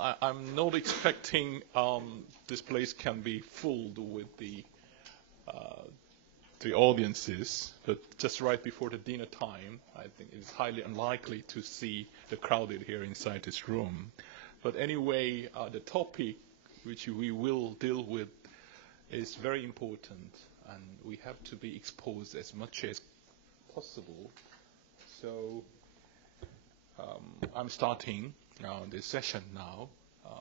I'm not expecting this place can be filled with the audiences, but just right before the dinner time, I think it's highly unlikely to see the crowded here inside this room. But anyway, the topic which we will deal with is very important, and we have to be exposed as much as possible. So I'm starting this session now.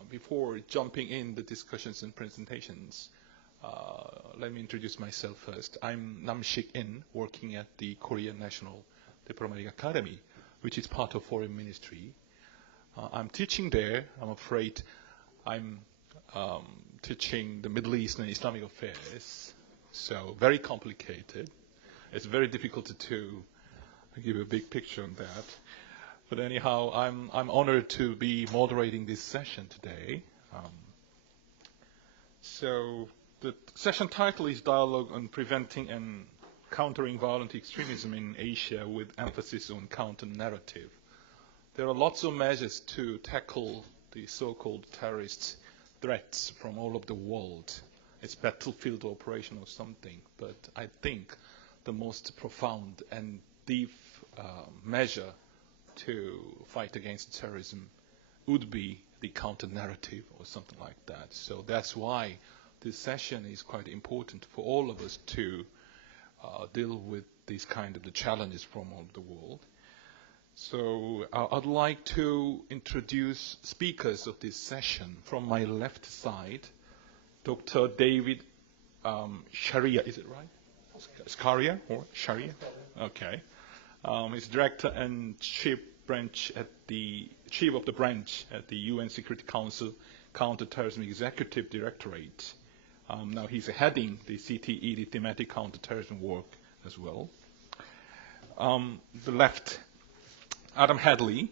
Before jumping in the discussions and presentations, let me introduce myself first. I'm Nam-Sik In, working at the Korean National Diplomatic Academy, which is part of Foreign Ministry. I'm teaching there. I'm afraid I'm teaching the Middle East and Islamic affairs, so very complicated. It's very difficult to give a big picture on that. But anyhow, I'm honored to be moderating this session today. So the session title is Dialogue on Preventing and Countering Violent Extremism in Asia, with emphasis on counter-narrative. There are lots of measures to tackle the so-called terrorist threats from all over the world. It's battlefield operation or something, but I think the most profound and deep measure to fight against terrorism would be the counter-narrative or something like that. So that's why this session is quite important for all of us to deal with these kind of the challenges from all over the world. So I'd like to introduce speakers of this session. From my left side, Dr. David Sharia, is it right? Scaria or Sharia? Okay. He's director and chief of the branch at the UN Security Council Counterterrorism Executive Directorate. Now he's heading the CTE, the thematic counterterrorism work as well. The left, Adam Hadley.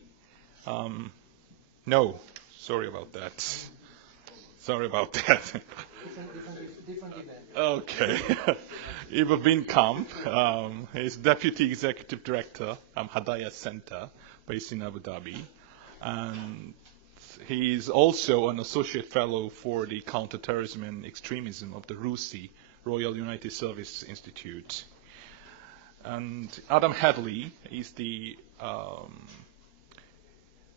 No, sorry about that. Sorry about that. Different event. Okay. Ivo Binkamp, he's Deputy Executive Director at Hadaya Center, based in Abu Dhabi. And he's also an Associate Fellow for the Counterterrorism and Extremism of the RUSI, Royal United Service Institute. And Adam Hadley is the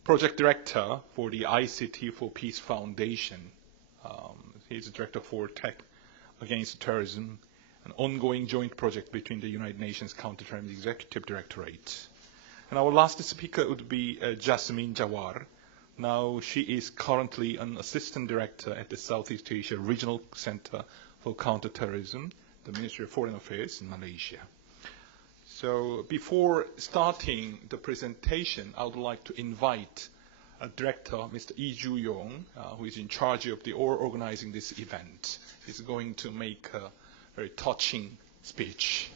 Project Director for the ICT for Peace Foundation. He's the Director for Tech Against Terrorism, an ongoing joint project between the United Nations Counterterrorism Executive Directorate. And our last speaker would be Jasmine Jawar. Now she is currently an Assistant Director at the Southeast Asia Regional Center for Counterterrorism, the Ministry of Foreign Affairs in Malaysia. So before starting the presentation, I would like to invite Director, Mr. Lee Ju-yong, who is in charge of organizing this event. He's going to make a very touching speech.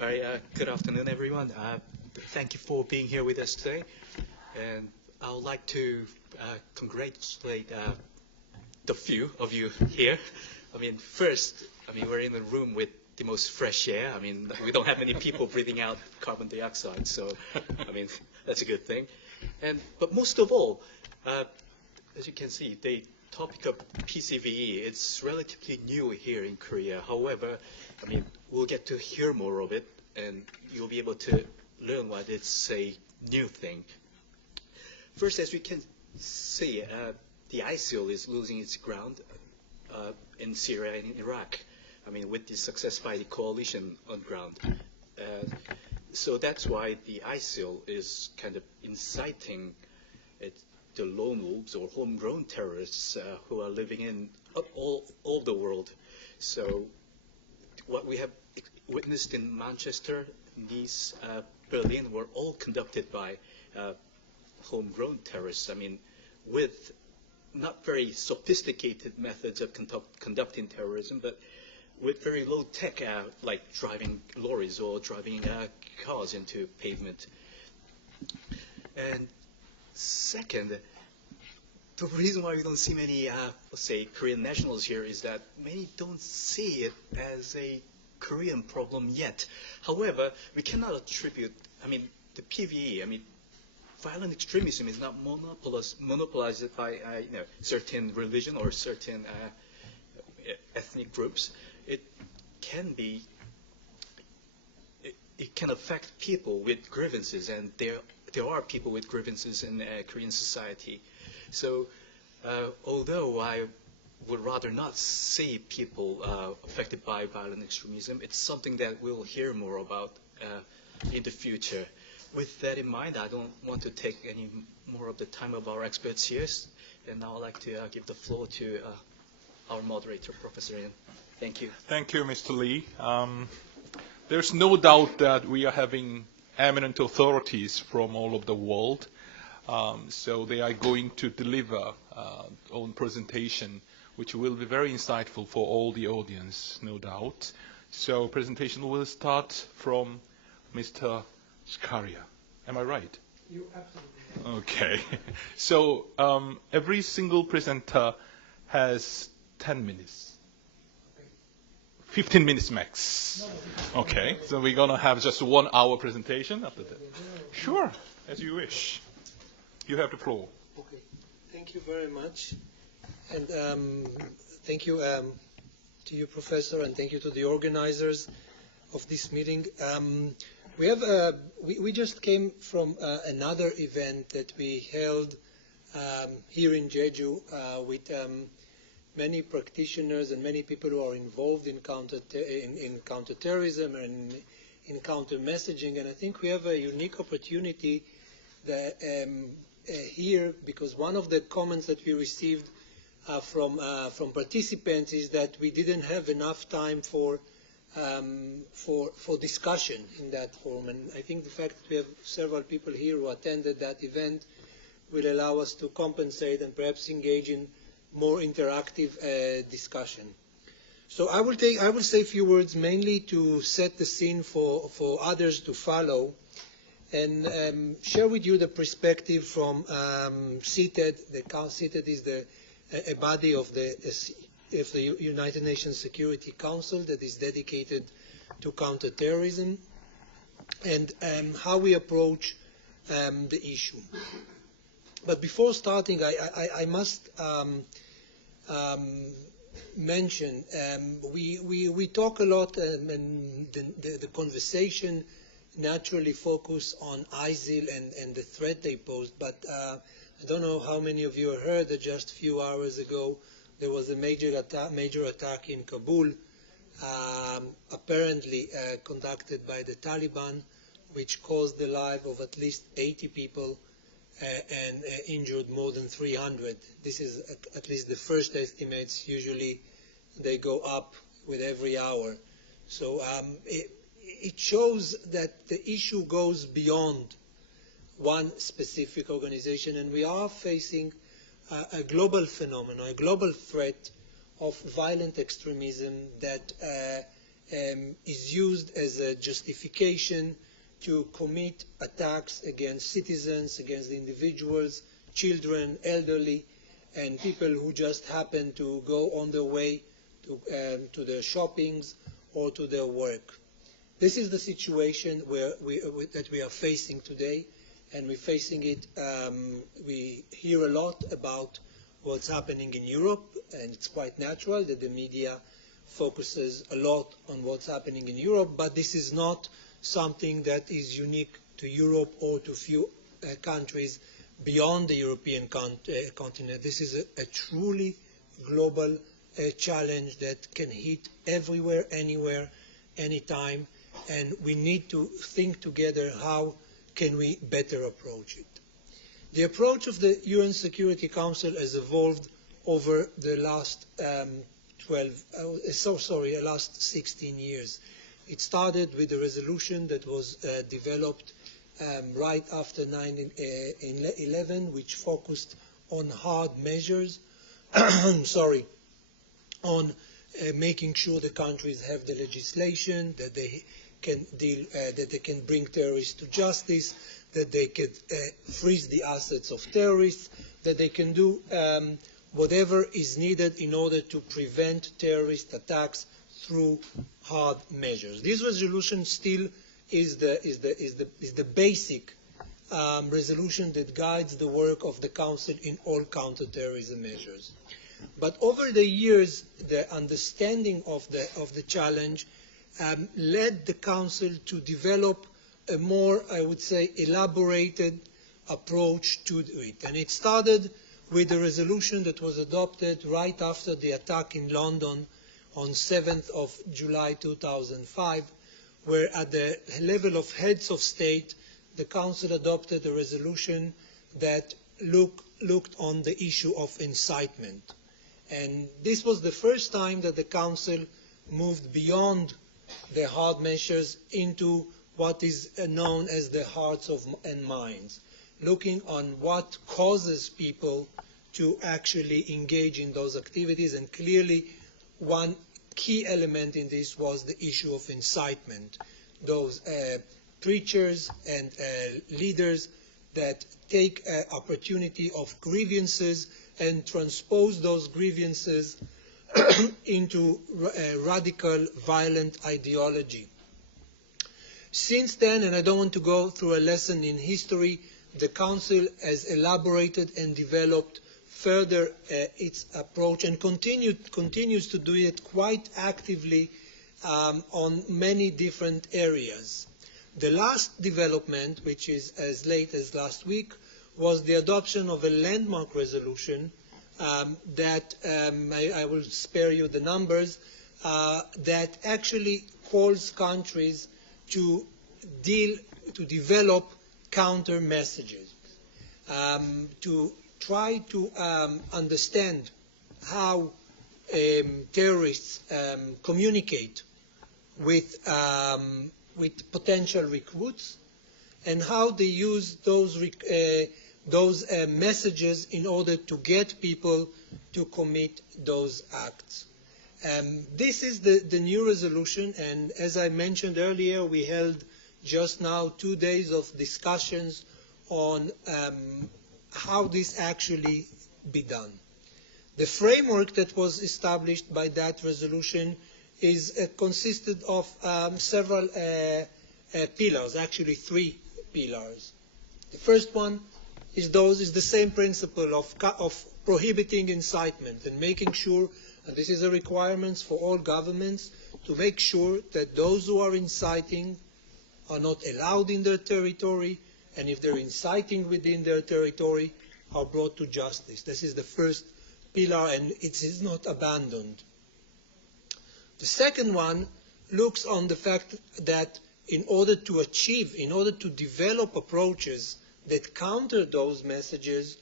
All right, good afternoon, everyone. Thank you for being here with us today. And I would like to congratulate the few of you here. I mean, first, we're in a room with the most fresh air. We don't have many people breathing out carbon dioxide, so, that's a good thing. But most of all, as you can see, the topic of PCVE, it's relatively new here in Korea. However, we'll get to hear more of it, and you'll be able to learn why it's a new thing. First, as we can see, the ISIL is losing its ground in Syria and in Iraq. With the success by the coalition on ground. So that's why the ISIL is kind of inciting the lone wolves or homegrown terrorists who are living in all the world. So what we have witnessed in Manchester, Nice, Berlin were all conducted by homegrown terrorists. With not very sophisticated methods of conducting terrorism, but with very low tech, like driving lorries or driving cars into pavement. And second, the reason why we don't see many, let's say, Korean nationals here is that many don't see it as a Korean problem yet. However, we cannot attribute, the PVE, violent extremism is not monopolized by certain religion or certain ethnic groups. It can be. It can affect people with grievances, and there are people with grievances in Korean society. So, although I would rather not see people affected by violent extremism, it's something that we'll hear more about in the future. With that in mind, I don't want to take any more of the time of our experts here, and now I'd like to give the floor to our moderator, Professor Ian. Thank you. Thank you, Mr. Lee. There's no doubt that we are having eminent authorities from all over the world. So they are going to deliver own presentation, which will be very insightful for all the audience, no doubt. So presentation will start from Mr. Scaria. Am I right? You absolutely. Okay. So every single presenter has 10 minutes. 15 minutes max. Okay, so we're going to have just 1 hour presentation after that. Sure, as you wish. You have the floor. Okay, thank you very much. And thank you to you, Professor, and thank you to the organizers of this meeting. We just came from another event that we held here in Jeju with many practitioners and many people who are involved in counterterrorism and in counter messaging. And I think we have a unique opportunity that, here, because one of the comments that we received from participants is that we didn't have enough time for discussion in that forum. And I think the fact that we have several people here who attended that event will allow us to compensate and perhaps engage in more interactive discussion. So I will say a few words mainly to set the scene for others to follow, and share with you the perspective from CITED. CITED is a body of the United Nations Security Council that is dedicated to counterterrorism, and how we approach the issue. But before starting, I must mention we talk a lot, and the conversation naturally focus on ISIL and the threat they pose. But I don't know how many of you have heard that just a few hours ago there was a major attack in Kabul, apparently conducted by the Taliban, which caused the life of at least 80 people. And injured more than 300. This is at least the first estimates. Usually they go up with every hour. So it shows that the issue goes beyond one specific organization, and we are facing a global phenomenon, a global threat of violent extremism that is used as a justification to commit attacks against citizens, against individuals, children, elderly, and people who just happen to go on their way to their shoppings or to their work. This is the situation that we are facing today, and we're facing it. We hear a lot about what's happening in Europe, and it's quite natural that the media focuses a lot on what's happening in Europe, but this is not something that is unique to Europe or to few countries beyond the European continent. This is a truly global challenge that can hit everywhere, anywhere, anytime, and we need to think together how can we better approach it. The approach of the UN Security Council has evolved over the last last 16 years. It started with a resolution that was developed right after 9/11, which focused on hard measures, on making sure the countries have the legislation, that they can that they can bring terrorists to justice, that they could freeze the assets of terrorists, that they can do whatever is needed in order to prevent terrorist attacks through hard measures. This resolution still is the basic resolution that guides the work of the Council in all counterterrorism measures. But over the years, the understanding of the challenge led the Council to develop a more, I would say, elaborated approach to it. And it started with a resolution that was adopted right after the attack in London on 7th of July 2005, where at the level of heads of state, the Council adopted a resolution that looked on the issue of incitement. And this was the first time that the Council moved beyond the hard measures into what is known as the hearts and minds, looking on what causes people to actually engage in those activities. And clearly, one key element in this was the issue of incitement. Those preachers and leaders that take opportunity of grievances and transpose those grievances into radical, violent ideology. Since then, and I don't want to go through a lesson in history, the Council has elaborated and developed further its approach and continues to do it quite actively on many different areas. The last development, which is as late as last week, was the adoption of a landmark resolution that, I will spare you the numbers, that actually calls countries to develop counter messages, to try to understand how terrorists communicate with potential recruits and how they use those messages in order to get people to commit those acts. This is the new resolution, and as I mentioned earlier, we held just now 2 days of discussions on how this actually be done. The framework that was established by that resolution consisted of several pillars, actually 3 pillars. The first one is the same principle of prohibiting incitement and making sure, and this is a requirement for all governments, to make sure that those who are inciting are not allowed in their territory, and if they're inciting within their territory, are brought to justice. This is the first pillar, and it is not abandoned. The second one looks on the fact that in order to develop approaches that counter those messages,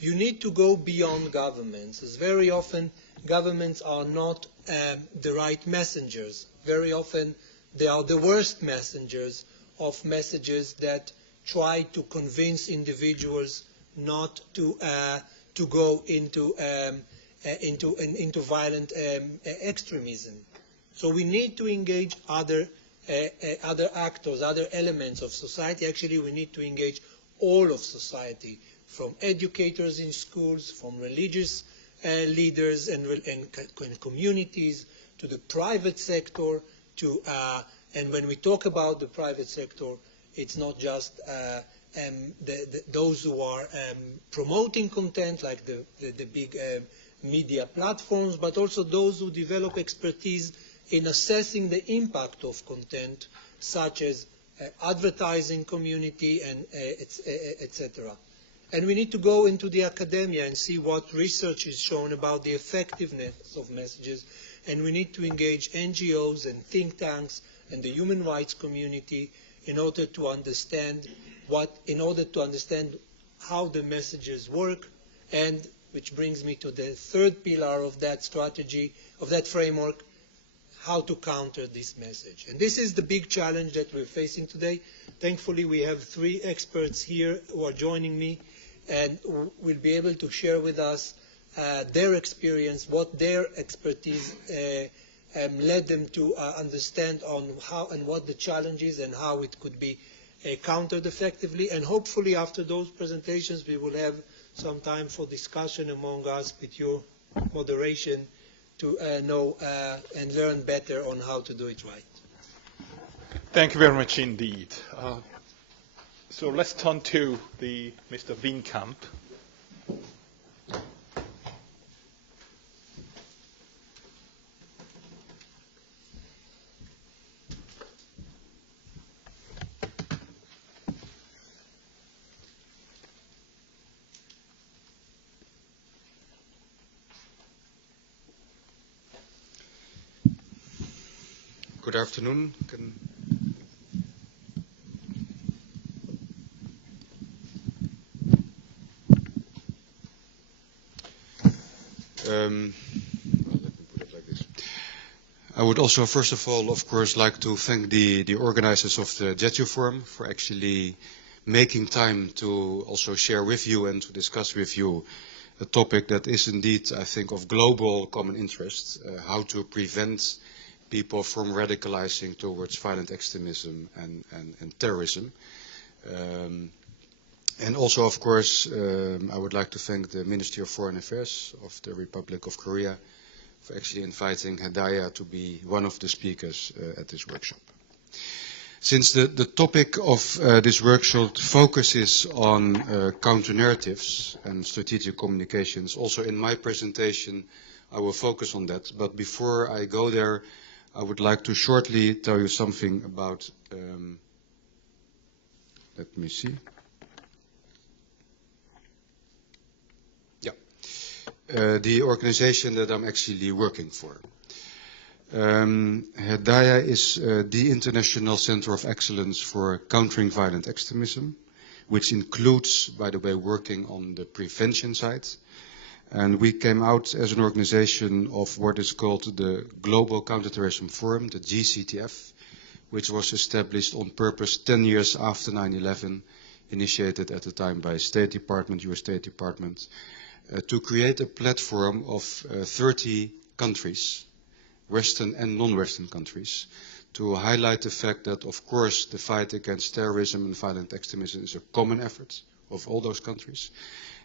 you need to go beyond governments, as very often governments are not the right messengers. Very often they are the worst messengers of messages that try to convince individuals not to go into violent extremism. So we need to engage other actors, other elements of society. Actually, we need to engage all of society, from educators in schools, from religious leaders and communities, to the private sector, and when we talk about the private sector, it's not just those who are promoting content, like the big media platforms, but also those who develop expertise in assessing the impact of content, such as advertising community and etc. And we need to go into the academia and see what research is shown about the effectiveness of messages, and we need to engage NGOs and think tanks and the human rights community in order to understand how the messages work, and which brings me to the third pillar of that strategy, of that framework, how to counter this message. And this is the big challenge that we're facing today. Thankfully, we have 3 experts here who are joining me and will be able to share with us their experience, what their expertise led them to understand on how and what the challenge is and how it could be countered effectively. And hopefully after those presentations we will have some time for discussion among us with your moderation to know and learn better on how to do it right. Thank you very much indeed. So let's turn to Mr. Wienkamp. Good afternoon. Let me put it like this. I would also, first of all, of course, like to thank the organizers of the Jeju Forum for actually making time to also share with you and to discuss with you a topic that is indeed, I think, of global common interest, how to prevent people from radicalizing towards violent extremism and terrorism. And also, of course, I would like to thank the Ministry of Foreign Affairs of the Republic of Korea for actually inviting Hedaya to be one of the speakers at this workshop. Since the topic of this workshop focuses on counter-narratives and strategic communications, also in my presentation I will focus on that. But before I go there, I would like to shortly tell you something about, let me see. The organization that I'm actually working for. Hedaya is the International Center of Excellence for Countering Violent Extremism, which includes, by the way, working on the prevention side. And we came out as an organization of what is called the Global Counterterrorism Forum, the GCTF, which was established on purpose 10 years after 9/11, initiated at the time by State Department, US State Department, to create a platform of 30 countries, Western and non-Western countries, to highlight the fact that, of course, the fight against terrorism and violent extremism is a common effort of all those countries,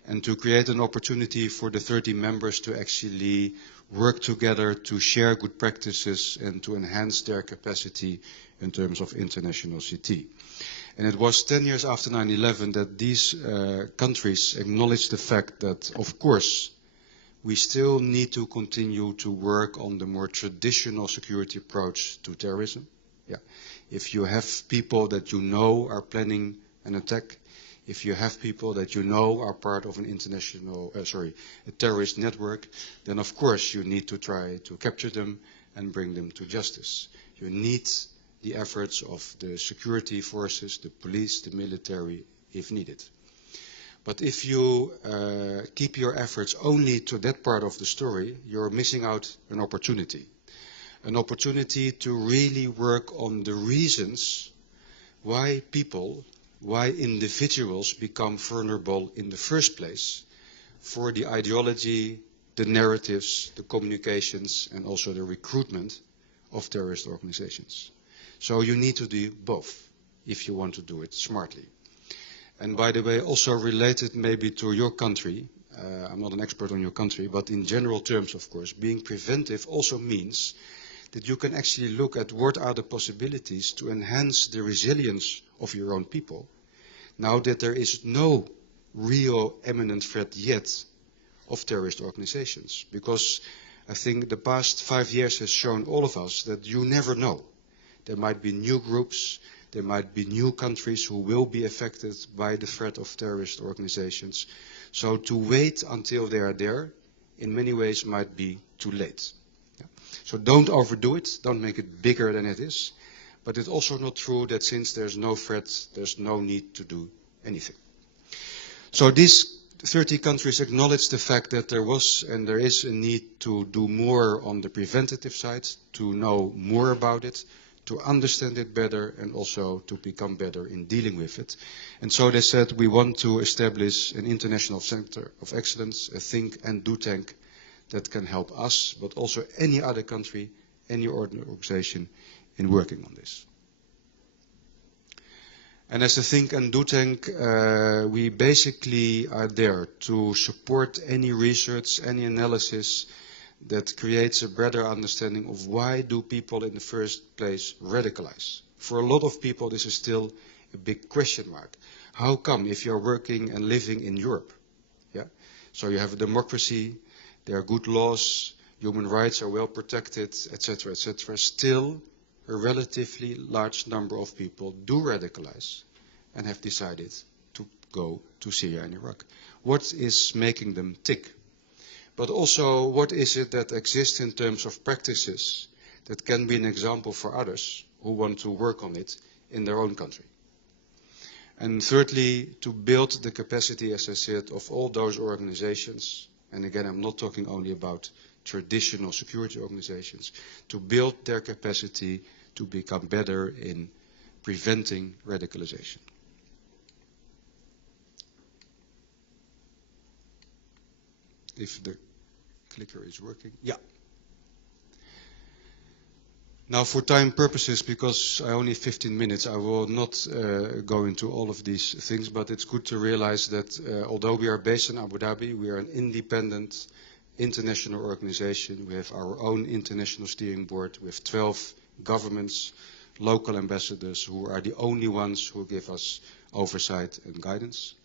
and to create an opportunity for the 30 members to actually work together to share good practices and to enhance their capacity in terms of international CT. And it was 10 years after 9/11 that these countries acknowledged the fact that, of course, we still need to continue to work on the more traditional security approach to terrorism. Yeah. If you have people that you know are planning an attack, if you have people that you know are part of an a terrorist network, then of course you need to try to capture them and bring them to justice. You need the efforts of the security forces, the police, the military, if needed. But if you keep your efforts only to that part of the story, you're missing out an opportunity to really work on the reasons why individuals become vulnerable in the first place for the ideology, the narratives, the communications, and also the recruitment of terrorist organizations. So you need to do both if you want to do it smartly. And by the way, also related maybe to your country, I'm not an expert on your country, but in general terms, of course, being preventive also means that you can actually look at what are the possibilities to enhance the resilience of your own people, now that there is no real imminent threat yet of terrorist organizations. Because I think the past 5 years has shown all of us that you never know. There might be new groups, there might be new countries who will be affected by the threat of terrorist organizations. So to wait until they are there, in many ways, might be too late. Yeah. So don't overdo it, don't make it bigger than it is. But it's also not true that since there's no threat, there's no need to do anything. So these 30 countries acknowledge the fact that there was and there is a need to do more on the preventative side, to know more about it, to understand it better, and also to become better in dealing with it. And so they said, we want to establish an international center of excellence, a think and do tank that can help us, but also any other country, any organization in working on this. And as a think and do tank, we basically are there to support any research, any analysis that creates a better understanding of why do people in the first place radicalize. For a lot of people, this is still a big question mark. How come if you're working and living in Europe? Yeah? So you have a democracy, there are good laws, human rights are well protected, etc., etc. Still, a relatively large number of people do radicalize and have decided to go to Syria and Iraq. What is making them tick? But also, what is it that exists in terms of practices that can be an example for others who want to work on it in their own country? And thirdly, to build the capacity, as I said, of all those organizations, and again, I'm not talking only about traditional security organizations, to build their capacity to become better in preventing radicalization. If the clicker is working. Yeah. Now, for time purposes, because I only have 15 minutes, I will not go into all of these things, but it's good to realize that although we are based in Abu Dhabi, we are an independent international organization. We have our own international steering board with 12 governments, local ambassadors, who are the only ones who give us oversight and guidance.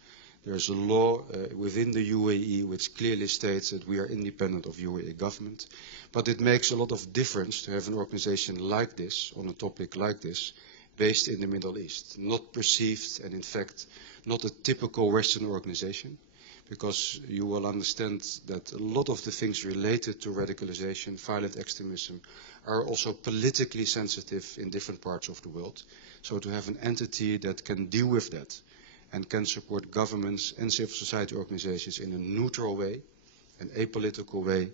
There's a law within the UAE which clearly states that we are independent of UAE government. But it makes a lot of difference to have an organization like this, on a topic like this, based in the Middle East. Not perceived, and in fact, not a typical Western organization, because you will understand that a lot of the things related to radicalization, violent extremism, are also politically sensitive in different parts of the world. So to have an entity that can deal with that and can support governments and civil society organizations in a neutral way, an apolitical way,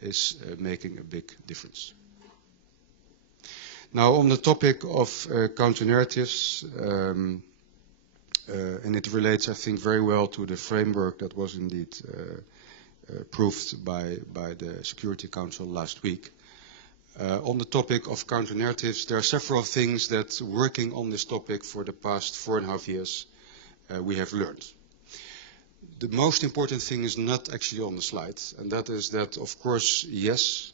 is making a big difference. Now, on the topic of counter-narratives, and it relates, I think, very well to the framework that was indeed approved by the Security Council last week. On the topic of counter-narratives, there are several things that, working on this topic for the past 4.5 years, we have learned. The most important thing is not actually on the slide, and that is that, of course, yes,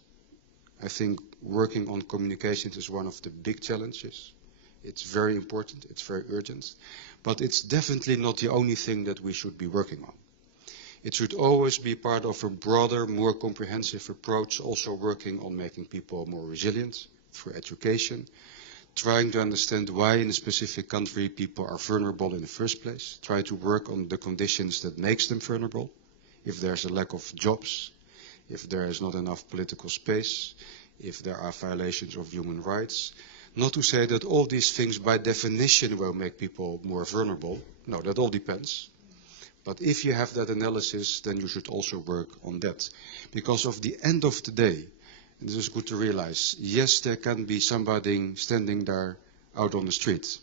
I think working on communications is one of the big challenges. It's very important, it's very urgent, but it's definitely not the only thing that we should be working on. It should always be part of a broader, more comprehensive approach, also working on making people more resilient through education, trying to understand why in a specific country people are vulnerable in the first place, try to work on the conditions that makes them vulnerable, if there's a lack of jobs, if there is not enough political space, if there are violations of human rights. Not to say that all these things by definition will make people more vulnerable. No, that all depends. But if you have that analysis, then you should also work on that. Because of the end of the day, and this is good to realize, yes, there can be somebody standing there out on the street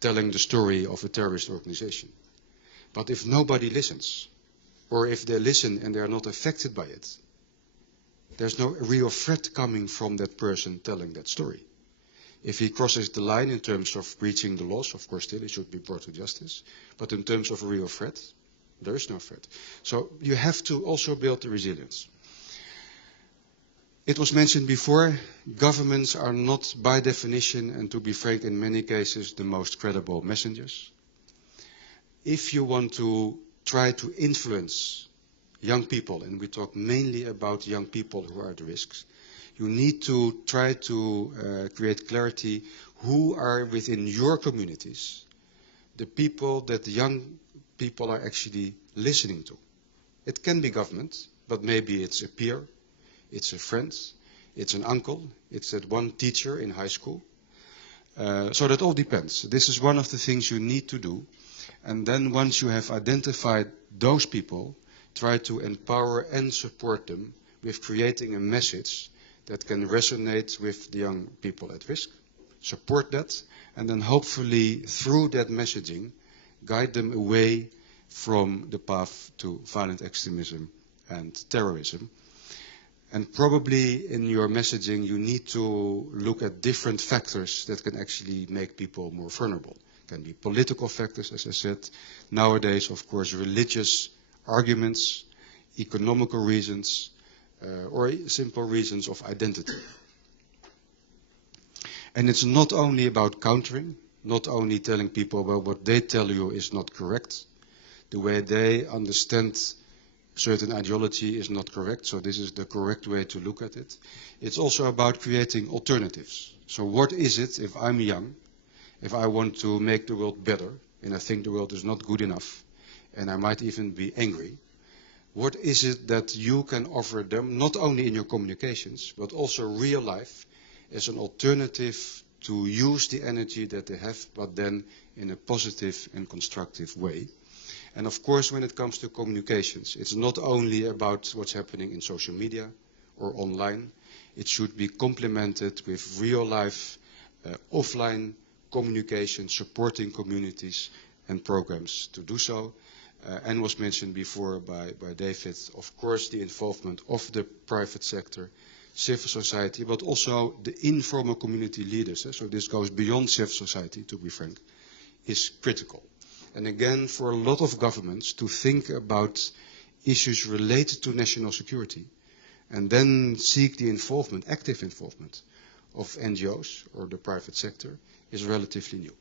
telling the story of a terrorist organization. But if nobody listens, or if they listen and they are not affected by it, there's no real threat coming from that person telling that story. If he crosses the line in terms of breaching the laws, of course, still he should be brought to justice. But in terms of a real threat, there is no threat. So you have to also build the resilience. It was mentioned before, governments are not by definition, and to be frank, in many cases, the most credible messengers. If you want to try to influence young people, and we talk mainly about young people who are at risk, you need to try to create clarity who are within your communities, the people that the young people are actually listening to. It can be government, but maybe it's a peer, it's a friend, it's an uncle, it's that one teacher in high school. So that all depends. This is one of the things you need to do. And then once you have identified those people, try to empower and support them with creating a message that can resonate with the young people at risk. Support that, and then hopefully through that messaging, guide them away from the path to violent extremism and terrorism. And probably in your messaging, you need to look at different factors that can actually make people more vulnerable. It can be political factors, as I said. Nowadays, of course, religious arguments, economical reasons, or simple reasons of identity. And it's not only about countering, not only telling people, well, what they tell you is not correct, the way they understand certain ideology is not correct, so this is the correct way to look at it. It's also about creating alternatives. So what is it, if I'm young, if I want to make the world better, and I think the world is not good enough, and I might even be angry, what is it that you can offer them, not only in your communications, but also real life, as an alternative to use the energy that they have, but then in a positive and constructive way. And of course, when it comes to communications, it's not only about what's happening in social media or online. It should be complemented with real life, offline communication, supporting communities and programs to do so. And was mentioned before by David, of course, the involvement of the private sector, civil society, but also the informal community leaders. So this goes beyond civil society, to be frank, is critical. And again, for a lot of governments to think about issues related to national security and then seek the involvement, active involvement of NGOs or the private sector is relatively new.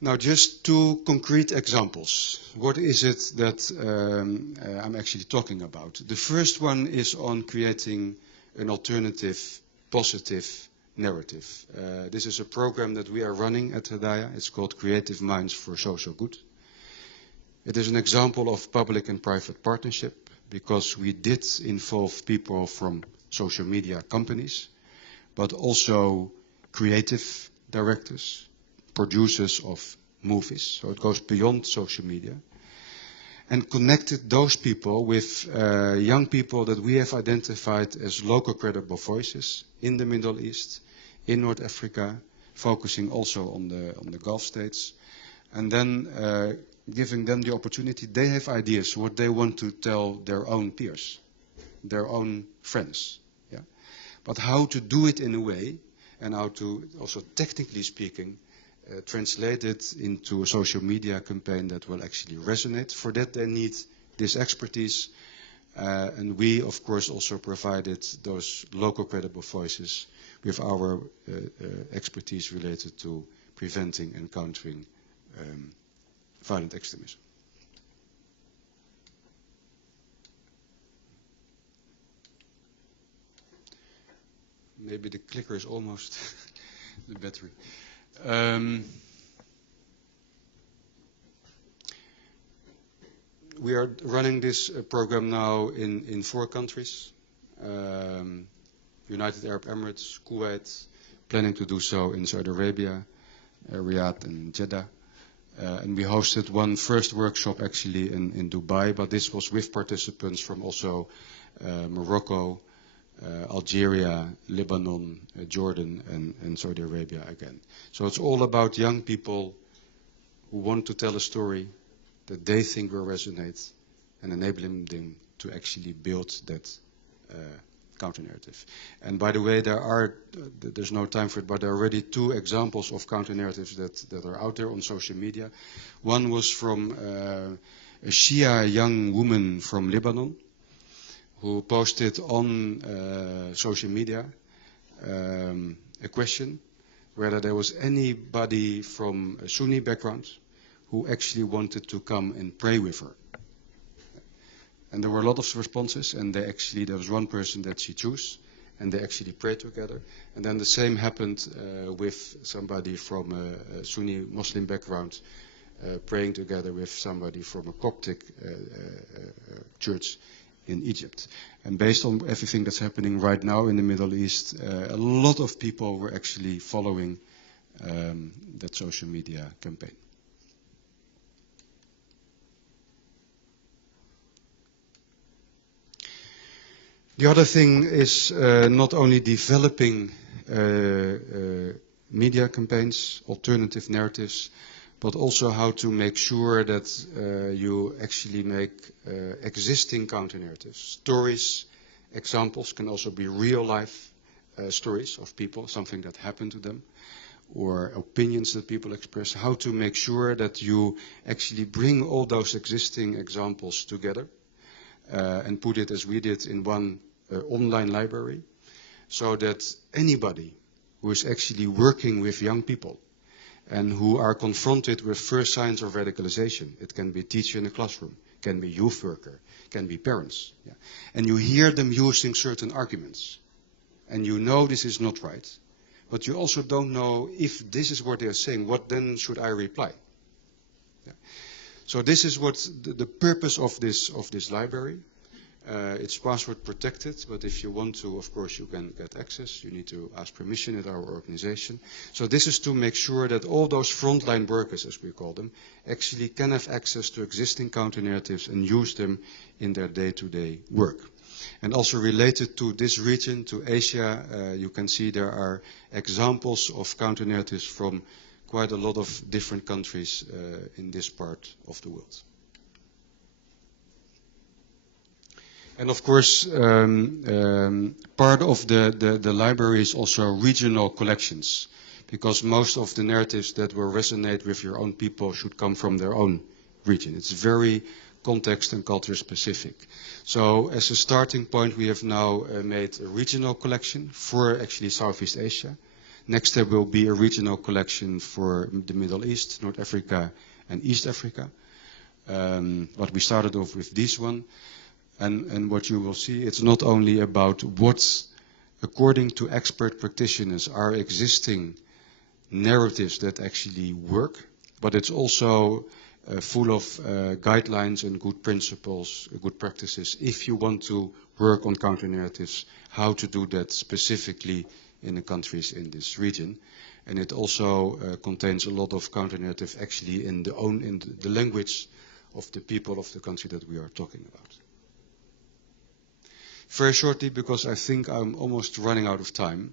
Now, just two concrete examples. What is it that I'm actually talking about? The first one is on creating an alternative, positive narrative. This is a program that we are running at Hedaya. It's called Creative Minds for Social Good. It is an example of public and private partnership because we did involve people from social media companies, but also creative directors, producers of movies, so it goes beyond social media, and connected those people with young people that we have identified as local credible voices in the Middle East, in North Africa, focusing also on the Gulf states, and then giving them the opportunity. They have ideas what they want to tell their own peers, their own friends, yeah? But how to do it in a way, and how to, also technically speaking, translate it into a social media campaign that will actually resonate. For that, they need this expertise. And we, of course, also provided those local credible voices with our expertise related to preventing and countering violent extremism. Maybe the clicker is almost the battery. We are running this program now in 4 countries. United Arab Emirates, Kuwait, planning to do so in Saudi Arabia, Riyadh and Jeddah. And we hosted one first workshop actually in Dubai, but this was with participants from also Morocco, Algeria, Lebanon, Jordan, and Saudi Arabia again. So it's all about young people who want to tell a story that they think will resonate and enabling them to actually build that counter-narrative. And by the way, there's no time for it, but there are already 2 examples of counter-narratives that are out there on social media. One was from a Shia young woman from Lebanon, who posted on social media a question whether there was anybody from a Sunni background who actually wanted to come and pray with her. And there were a lot of responses, and there was one person that she chose, and they actually prayed together. And then the same happened with somebody from a Sunni Muslim background praying together with somebody from a Coptic church in Egypt. And based on everything that's happening right now in the Middle East, a lot of people were actually following that social media campaign. The other thing is not only developing media campaigns, alternative narratives, but also how to make sure that you actually make existing counter-narratives. Stories, examples can also be real-life stories of people, something that happened to them, or opinions that people express. How to make sure that you actually bring all those existing examples together and put it, as we did, in one online library. so that anybody who is actually working with young people and who are confronted with first signs of radicalization, it can be a teacher in a classroom, can be youth worker, can be parents, yeah, and you hear them using certain arguments, and you know this is not right, but you also don't know if this is what they are saying, what then should I reply? Yeah. So this is what the purpose of this library. It's password protected, but if you want to, of course, you can get access. You need to ask permission at our organization. So this is to make sure that all those frontline workers, as we call them, actually can have access to existing counter-narratives and use them in their day-to-day work. And also related to this region, to Asia, you can see there are examples of counter-narratives from quite a lot of different countries in this part of the world. And of course, part of the library is also regional collections, because most of the narratives that will resonate with your own people should come from their own region. It's very context and culture specific. So as a starting point, we have now made a regional collection for actually Southeast Asia. Next there will be a regional collection for the Middle East, North Africa and East Africa. But we started off with this one. And what you will see, it's not only about what, according to expert practitioners, are existing narratives that actually work, but it's also full of guidelines and good principles, good practices, if you want to work on counter-narratives, how to do that specifically in the countries in this region. And it also contains a lot of counter-narrative actually in the language of the people of the country that we are talking about. Very shortly, because I think I'm almost running out of time,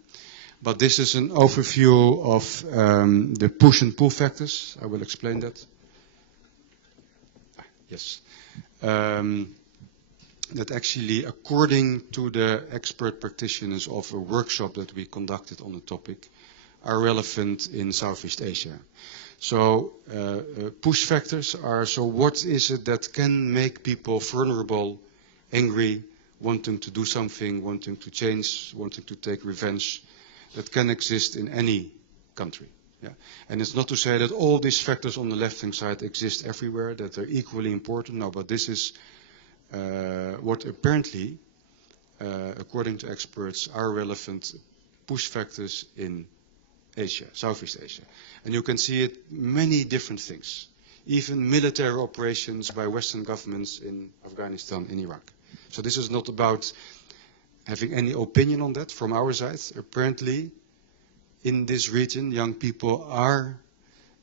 but this is an overview of the push and pull factors. I will explain that. Yes. That actually, according to the expert practitioners of a workshop that we conducted on the topic, are relevant in Southeast Asia. So push factors are, so what is it that can make people vulnerable, angry, wanting to do something, wanting to change, wanting to take revenge, that can exist in any country. Yeah? And it's not to say that all these factors on the left-hand side exist everywhere, that they're equally important. No, but this is what apparently, according to experts, are relevant push factors in Asia, Southeast Asia. And you can see it many different things, even military operations by Western governments in Afghanistan and Iraq. So this is not about having any opinion on that from our side. Apparently, in this region, young people are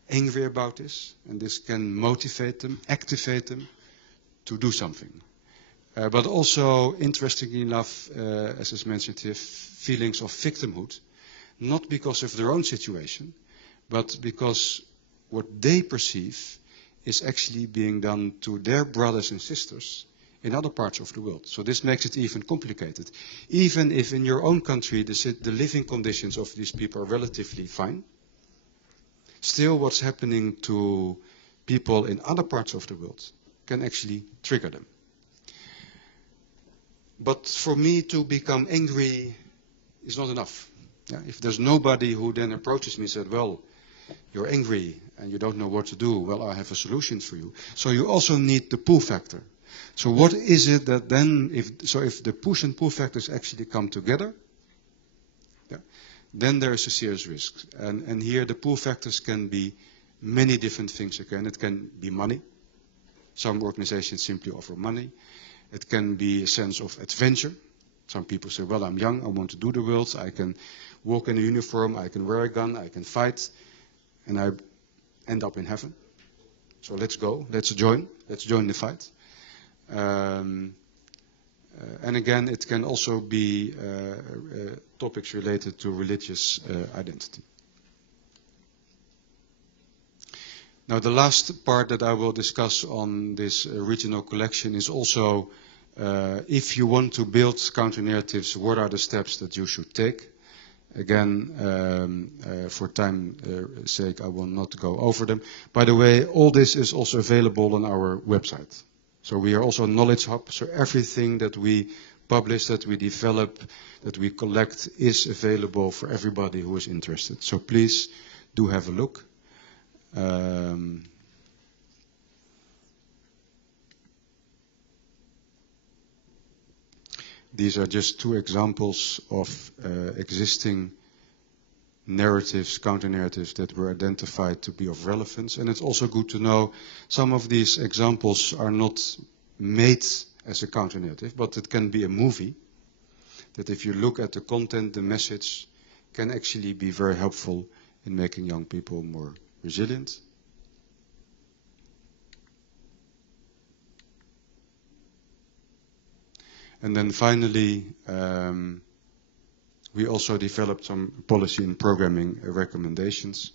angry about this, and this can motivate them, activate them to do something. But also, interestingly enough, as is mentioned here, feelings of victimhood, not because of their own situation, but because what they perceive is actually being done to their brothers and sisters in other parts of the world. So this makes it even complicated. Even if in your own country the living conditions of these people are relatively fine, still what's happening to people in other parts of the world can actually trigger them. But for me to become angry is not enough. Yeah? If there's nobody who then approaches me and said, well, you're angry and you don't know what to do, well, I have a solution for you. So you also need the pull factor. So what is it that then, if the push and pull factors actually come together, yeah, then there is a serious risk. And here the pull factors can be many different things again. It can be money. Some organizations simply offer money. It can be a sense of adventure. Some people say, well, I'm young, I want to do the world, I can walk in a uniform, I can wear a gun, I can fight, and I end up in heaven. So let's go, let's join the fight. And again, it can also be topics related to religious identity. Now, the last part that I will discuss on this regional collection is also, if you want to build counter-narratives, what are the steps that you should take? Again, for time's sake, I will not go over them. By the way, all this is also available on our website. So we are also a knowledge hub, so everything that we publish, that we develop, that we collect is available for everybody who is interested. So please do have a look. These are just two examples of existing narratives, counter-narratives that were identified to be of relevance. And it's also good to know some of these examples are not made as a counter-narrative, but it can be a movie that if you look at the content, the message can actually be very helpful in making young people more resilient. And then finally, we also developed some policy and programming recommendations.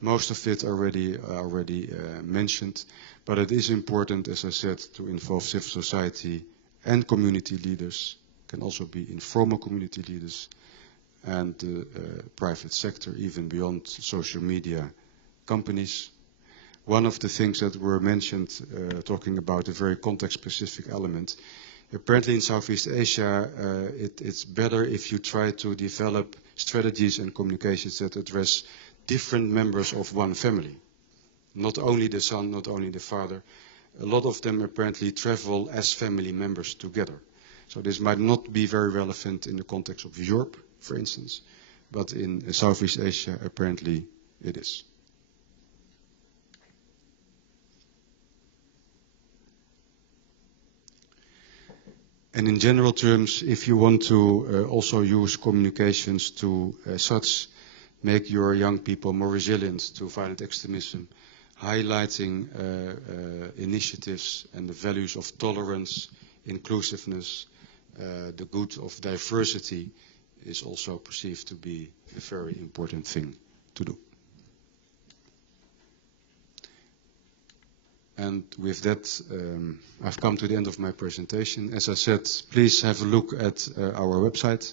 Most of it already mentioned, but it is important, as I said, to involve civil society and community leaders, can also be informal community leaders, and the private sector, even beyond social media companies. One of the things that were mentioned, talking about a very context-specific element, apparently in Southeast Asia, it's better if you try to develop strategies and communications that address different members of one family. Not only the son, not only the father. A lot of them apparently travel as family members together. So this might not be very relevant in the context of Europe, for instance, but in Southeast Asia, apparently it is. And in general terms, if you want to also use communications to such make your young people more resilient to violent extremism, highlighting initiatives and the values of tolerance, inclusiveness, the good of diversity is also perceived to be a very important thing to do. And with that, I've come to the end of my presentation. As I said, please have a look at our website.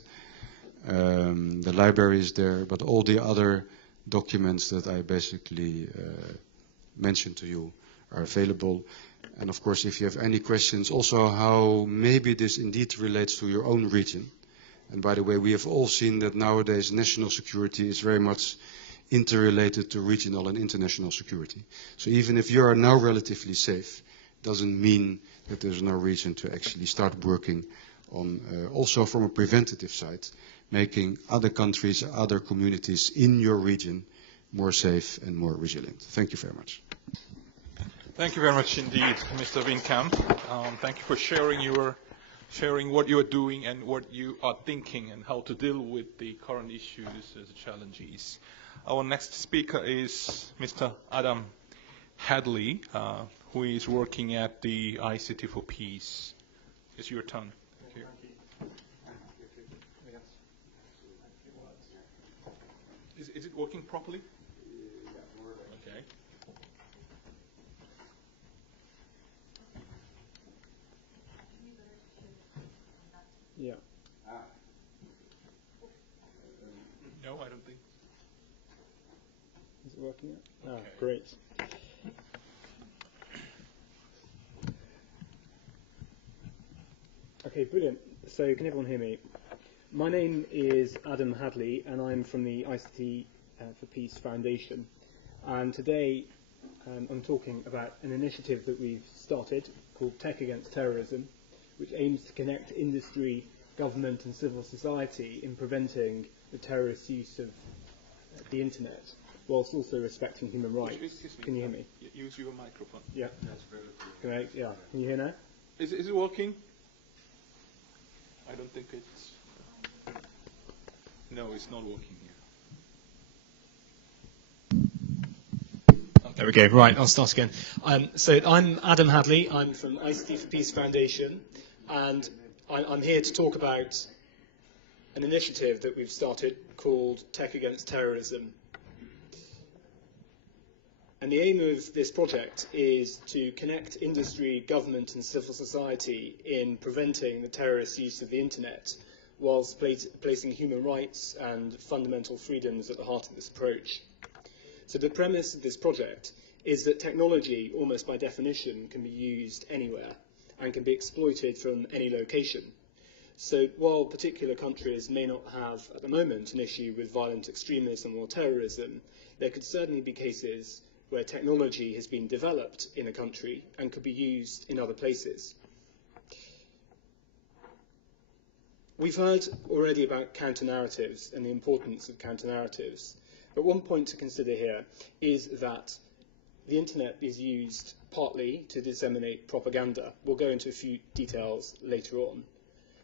The library is there, but all the other documents that I basically mentioned to you are available. And of course, if you have any questions, also how maybe this indeed relates to your own region. And by the way, we have all seen that nowadays national security is very much interrelated to regional and international security. So even if you are now relatively safe, doesn't mean that there's no reason to actually start working on, also from a preventative side, making other countries, other communities in your region more safe and more resilient. Thank you very much. Thank you very much indeed, Mr. Winkamp. Thank you for sharing what you are doing and what you are thinking and how to deal with the current issues as challenges. Our next speaker is Mr. Adam Hadley, who is working at the ICT for Peace. It's your turn. Thank you. Is it working properly? Okay. Yeah. No, I don't think. Is it working yet? Okay. Great. Okay, brilliant. So can everyone hear me? My name is Adam Hadley, and I'm from the ICT for Peace Foundation. And today I'm talking about an initiative that we've started called Tech Against Terrorism, which aims to connect industry, government and civil society in preventing the terrorist use of the internet, whilst also respecting human rights. Excuse me. Can you hear me? Use your microphone. Yeah. That's very good. Yeah. Can you hear now? Is it working? I don't think it's... No, it's not working here. There we go. Right, I'll start again. So I'm Adam Hadley. I'm from ICT for Peace Foundation, and I'm here to talk about an initiative that we've started called Tech Against Terrorism. And the aim of this project is to connect industry, government and civil society in preventing the terrorist use of the internet, whilst placing human rights and fundamental freedoms at the heart of this approach. So the premise of this project is that technology, almost by definition, can be used anywhere. and can be exploited from any location. So while particular countries may not have at the moment an issue with violent extremism or terrorism, there could certainly be cases where technology has been developed in a country and could be used in other places. We've heard already about counter-narratives and the importance of counter-narratives, but one point to consider here is that the internet is used partly to disseminate propaganda. We'll go into a few details later on.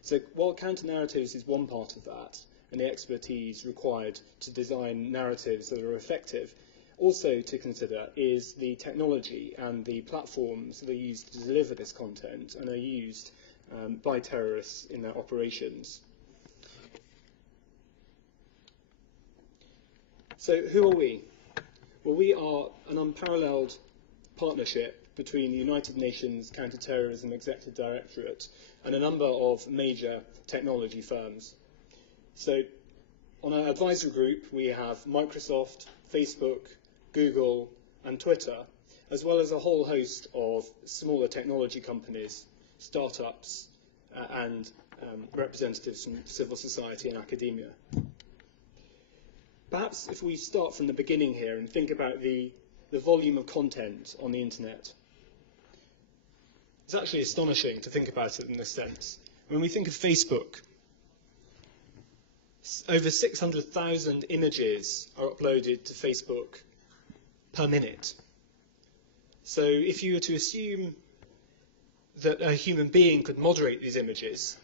So while counter-narratives is one part of that, and the expertise required to design narratives that are effective, also to consider is the technology and the platforms that are used to deliver this content and are used by terrorists in their operations. So who are we? Well, we are an unparalleled partnership between the United Nations Counter-Terrorism Executive Directorate and a number of major technology firms. So on our advisory group, we have Microsoft, Facebook, Google, and Twitter, as well as a whole host of smaller technology companies, startups, and representatives from civil society and academia. Perhaps if we start from the beginning here and think about the volume of content on the internet. It's actually astonishing to think about it in this sense. When we think of Facebook, over 600,000 images are uploaded to Facebook per minute. So if you were to assume that a human being could moderate these images,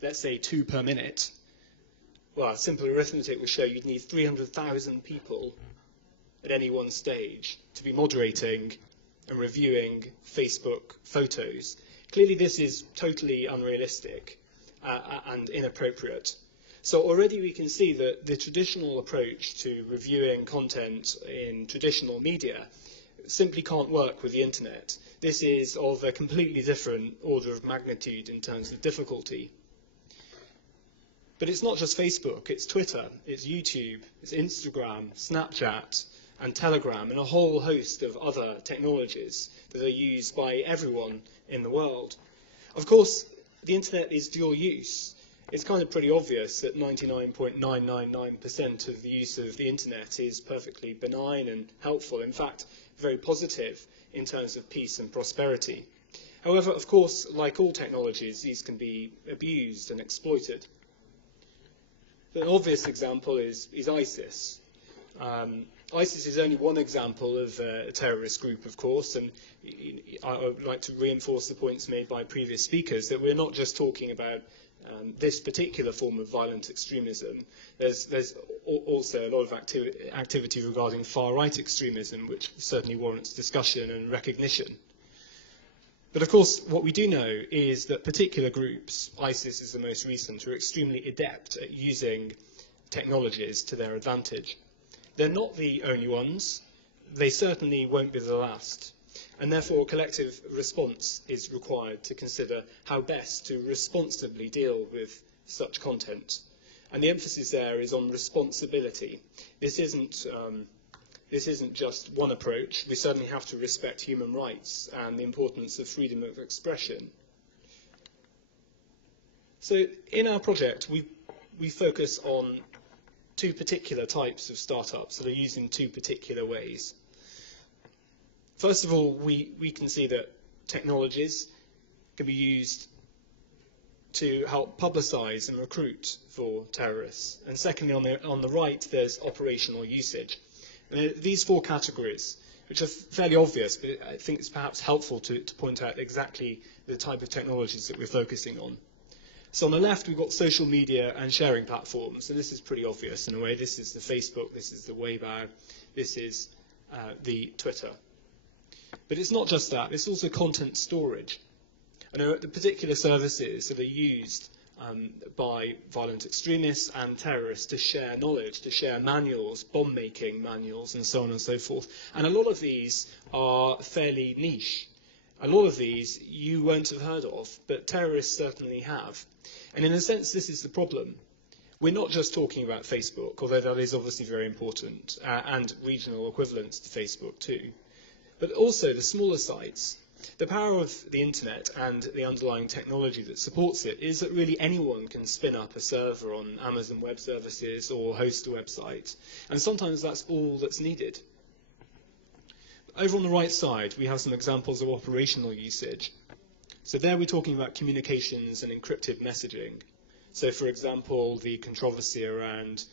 let's say 2 per minute, well, simple arithmetic would show you'd need 300,000 people at any one stage to be moderating and reviewing Facebook photos. Clearly this is totally unrealistic and inappropriate. So already we can see that the traditional approach to reviewing content in traditional media simply can't work with the internet. This is of a completely different order of magnitude in terms of difficulty. But it's not just Facebook, it's Twitter, it's YouTube, it's Instagram, Snapchat, and Telegram, and a whole host of other technologies that are used by everyone in the world. Of course, the internet is dual use. It's kind of pretty obvious that 99.999% of the use of the internet is perfectly benign and helpful, in fact, very positive in terms of peace and prosperity. However, of course, like all technologies, these can be abused and exploited. An obvious example is ISIS. ISIS is only one example of a terrorist group, of course, and I would like to reinforce the points made by previous speakers that we're not just talking about this particular form of violent extremism. There's also a lot of activity regarding far-right extremism, which certainly warrants discussion and recognition. But of course, what we do know is that particular groups, ISIS is the most recent, are extremely adept at using technologies to their advantage. They're not the only ones. They certainly won't be the last. And therefore, a collective response is required to consider how best to responsibly deal with such content. And the emphasis there is on responsibility. This isn't just one approach. We certainly have to respect human rights and the importance of freedom of expression. So in our project, we focus on 2 particular types of startups that are used in 2 particular ways. First of all, we can see that technologies can be used to help publicize and recruit for terrorists. And secondly, on the right, there's operational usage. And these 4 categories, which are fairly obvious, but I think it's perhaps helpful to point out exactly the type of technologies that we're focusing on. So on the left, we've got social media and sharing platforms, and this is pretty obvious in a way. This is the Facebook, this is the Weibo, this is the Twitter. But it's not just that, it's also content storage. And there are the particular services that are used by violent extremists and terrorists to share knowledge, to share manuals, bomb-making manuals, and so on and so forth. And a lot of these are fairly niche. A lot of these you won't have heard of, but terrorists certainly have. And in a sense, this is the problem. We're not just talking about Facebook, although that is obviously very important, and regional equivalents to Facebook too. But also the smaller sites, The power of the internet and the underlying technology that supports it is that really anyone can spin up a server on Amazon Web Services or host a website, and sometimes that's all that's needed. Over on the right side, we have some examples of operational usage. So there we're talking about communications and encrypted messaging. So for example, the controversy around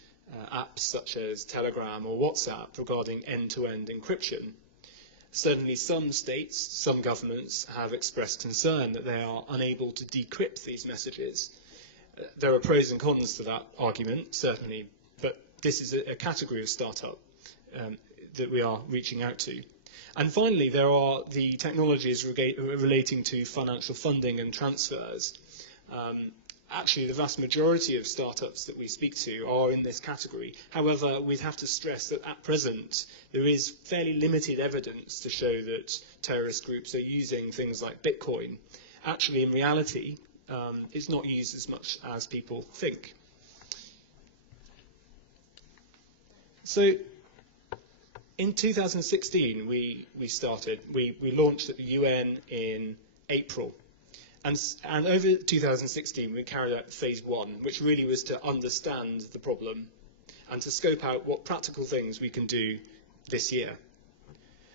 apps such as Telegram or WhatsApp regarding end-to-end encryption. Certainly some states, some governments have expressed concern that they are unable to decrypt these messages. There are pros and cons to that argument, certainly, but this is a category of startup that we are reaching out to. And finally, there are the technologies relating to financial funding and transfers. Actually, the vast majority of startups that we speak to are in this category. However, we'd have to stress that at present, there is fairly limited evidence to show that terrorist groups are using things like Bitcoin. Actually, in reality, it's not used as much as people think. So, in 2016, we launched at the UN in April. And over 2016, we carried out phase 1, which really was to understand the problem and to scope out what practical things we can do this year.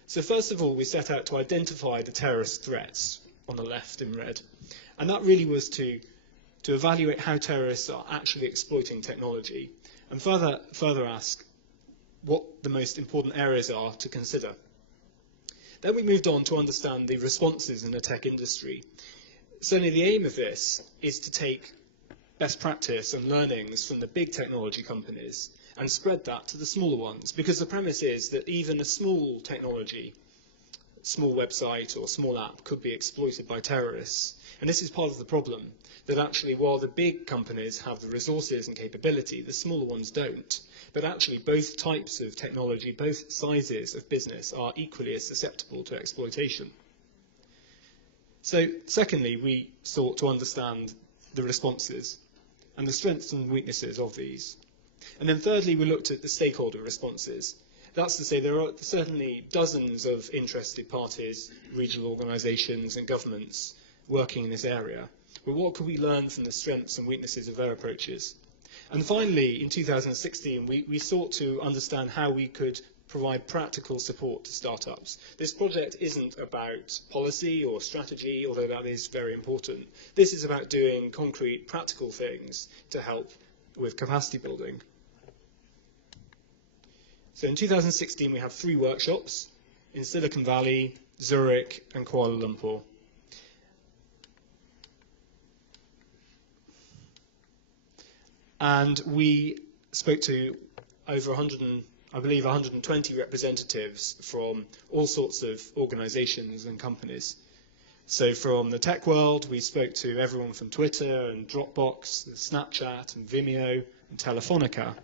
So first of all, we set out to identify the terrorist threats on the left in red. And that really was to evaluate how terrorists are actually exploiting technology and further ask what the most important areas are to consider. Then we moved on to understand the responses in the tech industry. Certainly the aim of this is to take best practice and learnings from the big technology companies and spread that to the smaller ones, because the premise is that even a small technology, small website or small app could be exploited by terrorists. And this is part of the problem, that actually while the big companies have the resources and capability, the smaller ones don't. But actually both types of technology, both sizes of business are equally as susceptible to exploitation. So secondly, we sought to understand the responses and the strengths and weaknesses of these. And then thirdly, we looked at the stakeholder responses. That's to say there are certainly dozens of interested parties, regional organisations and governments working in this area. But what could we learn from the strengths and weaknesses of their approaches? And finally, in 2016, we sought to understand how we could provide practical support to startups. This project isn't about policy or strategy, although that is very important. This is about doing concrete, practical things to help with capacity building. So in 2016, we have 3 workshops in Silicon Valley, Zurich, and Kuala Lumpur. And we spoke to over 120 representatives from all sorts of organizations and companies. So from the tech world, we spoke to everyone from Twitter and Dropbox, Snapchat and Vimeo and Telefonica.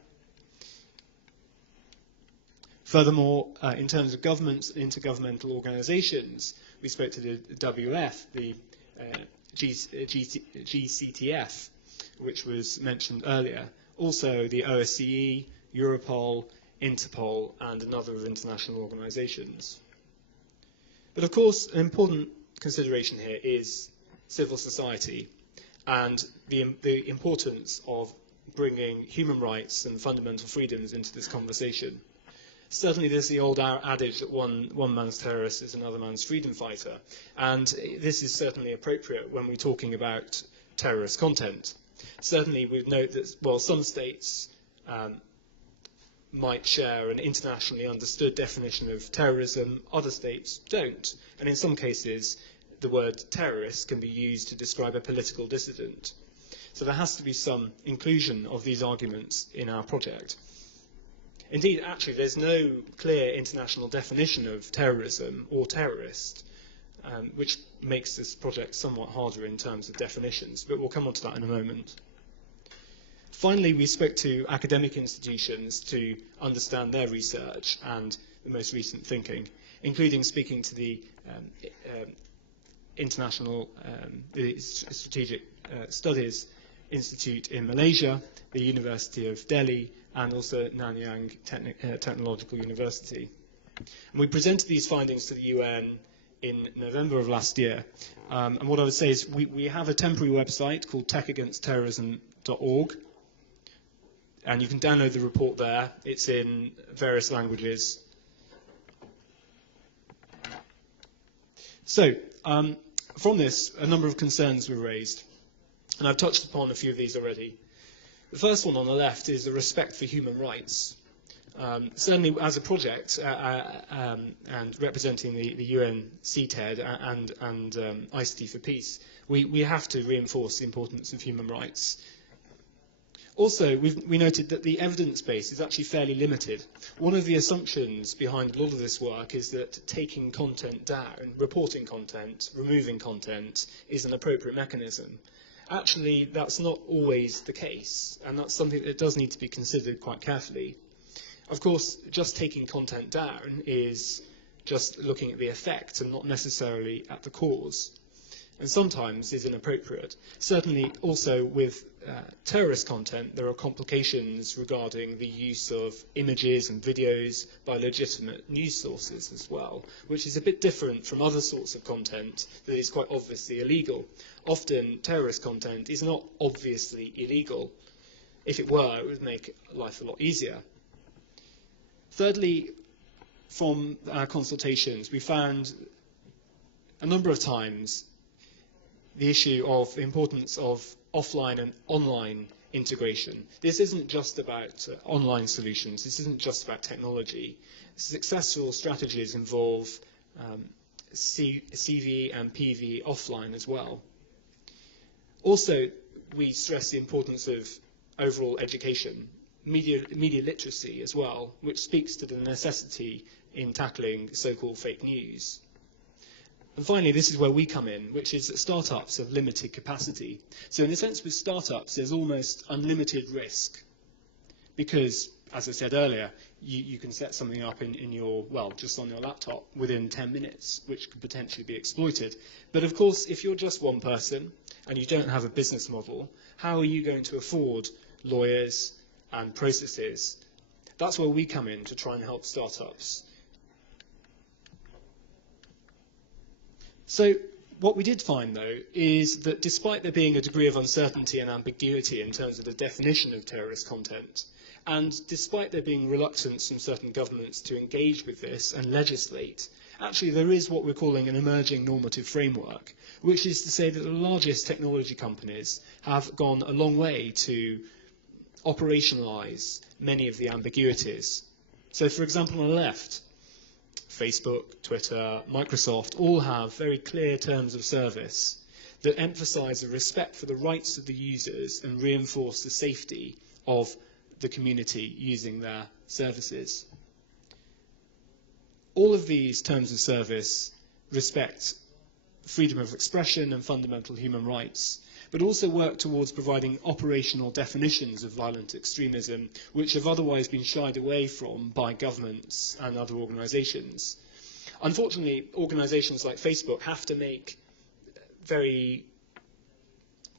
Furthermore, in terms of governments and intergovernmental organizations, we spoke to the WF, the GCTF, which was mentioned earlier, also the OSCE, Europol, Interpol, and a number of international organizations. But of course, an important consideration here is civil society and the importance of bringing human rights and fundamental freedoms into this conversation. Certainly there's the old adage that one man's terrorist is another man's freedom fighter, and this is certainly appropriate when we're talking about terrorist content. Certainly we'd note that while some states might share an internationally understood definition of terrorism, other states don't. And in some cases, the word terrorist can be used to describe a political dissident. So there has to be some inclusion of these arguments in our project. Indeed, actually, there's no clear international definition of terrorism or terrorist, which makes this project somewhat harder in terms of definitions, but we'll come on to that in a moment. Finally, we spoke to academic institutions to understand their research and the most recent thinking, including speaking to the International Strategic Studies Institute in Malaysia, the University of Delhi, and also Nanyang Technological University. And we presented these findings to the UN in November of last year. And what I would say is we have a temporary website called techagainstterrorism.org, and you can download the report there. It's in various languages. So, from this, a number of concerns were raised, and I've touched upon a few of these already. The first one on the left is the respect for human rights. Certainly, as a project and representing the UN CTED and ICT for Peace, we have to reinforce the importance of human rights. Also, we noted that the evidence base is actually fairly limited. One of the assumptions behind a lot of this work is that taking content down, reporting content, removing content is an appropriate mechanism. Actually, that's not always the case, and that's something that does need to be considered quite carefully. Of course, just taking content down is just looking at the effect and not necessarily at the cause, and sometimes is inappropriate. Certainly, also with terrorist content, there are complications regarding the use of images and videos by legitimate news sources as well, which is a bit different from other sorts of content that is quite obviously illegal. Often, terrorist content is not obviously illegal. If it were, it would make life a lot easier. Thirdly, from our consultations, we found a number of times the issue of the importance of offline and online integration. This isn't just about online solutions. This isn't just about technology. Successful strategies involve CV and PV offline as well. Also, we stress the importance of overall education, media literacy as well, which speaks to the necessity in tackling so-called fake news. And finally, this is where we come in, which is that startups have limited capacity. So in a sense, with startups, there's almost unlimited risk because, as I said earlier, you can set something up in your, well, just on your laptop within 10 minutes, which could potentially be exploited. But of course, if you're just one person and you don't have a business model, how are you going to afford lawyers and processes? That's where we come in to try and help startups. So what we did find, though, is that despite there being a degree of uncertainty and ambiguity in terms of the definition of terrorist content, and despite there being reluctance from certain governments to engage with this and legislate, actually there is what we're calling an emerging normative framework, which is to say that the largest technology companies have gone a long way to operationalize many of the ambiguities. So, for example, on the left, Facebook, Twitter, Microsoft all have very clear terms of service that emphasize the respect for the rights of the users and reinforce the safety of the community using their services. All of these terms of service respect freedom of expression and fundamental human rights, but also work towards providing operational definitions of violent extremism, which have otherwise been shied away from by governments and other organizations. Unfortunately, organizations like Facebook have to make very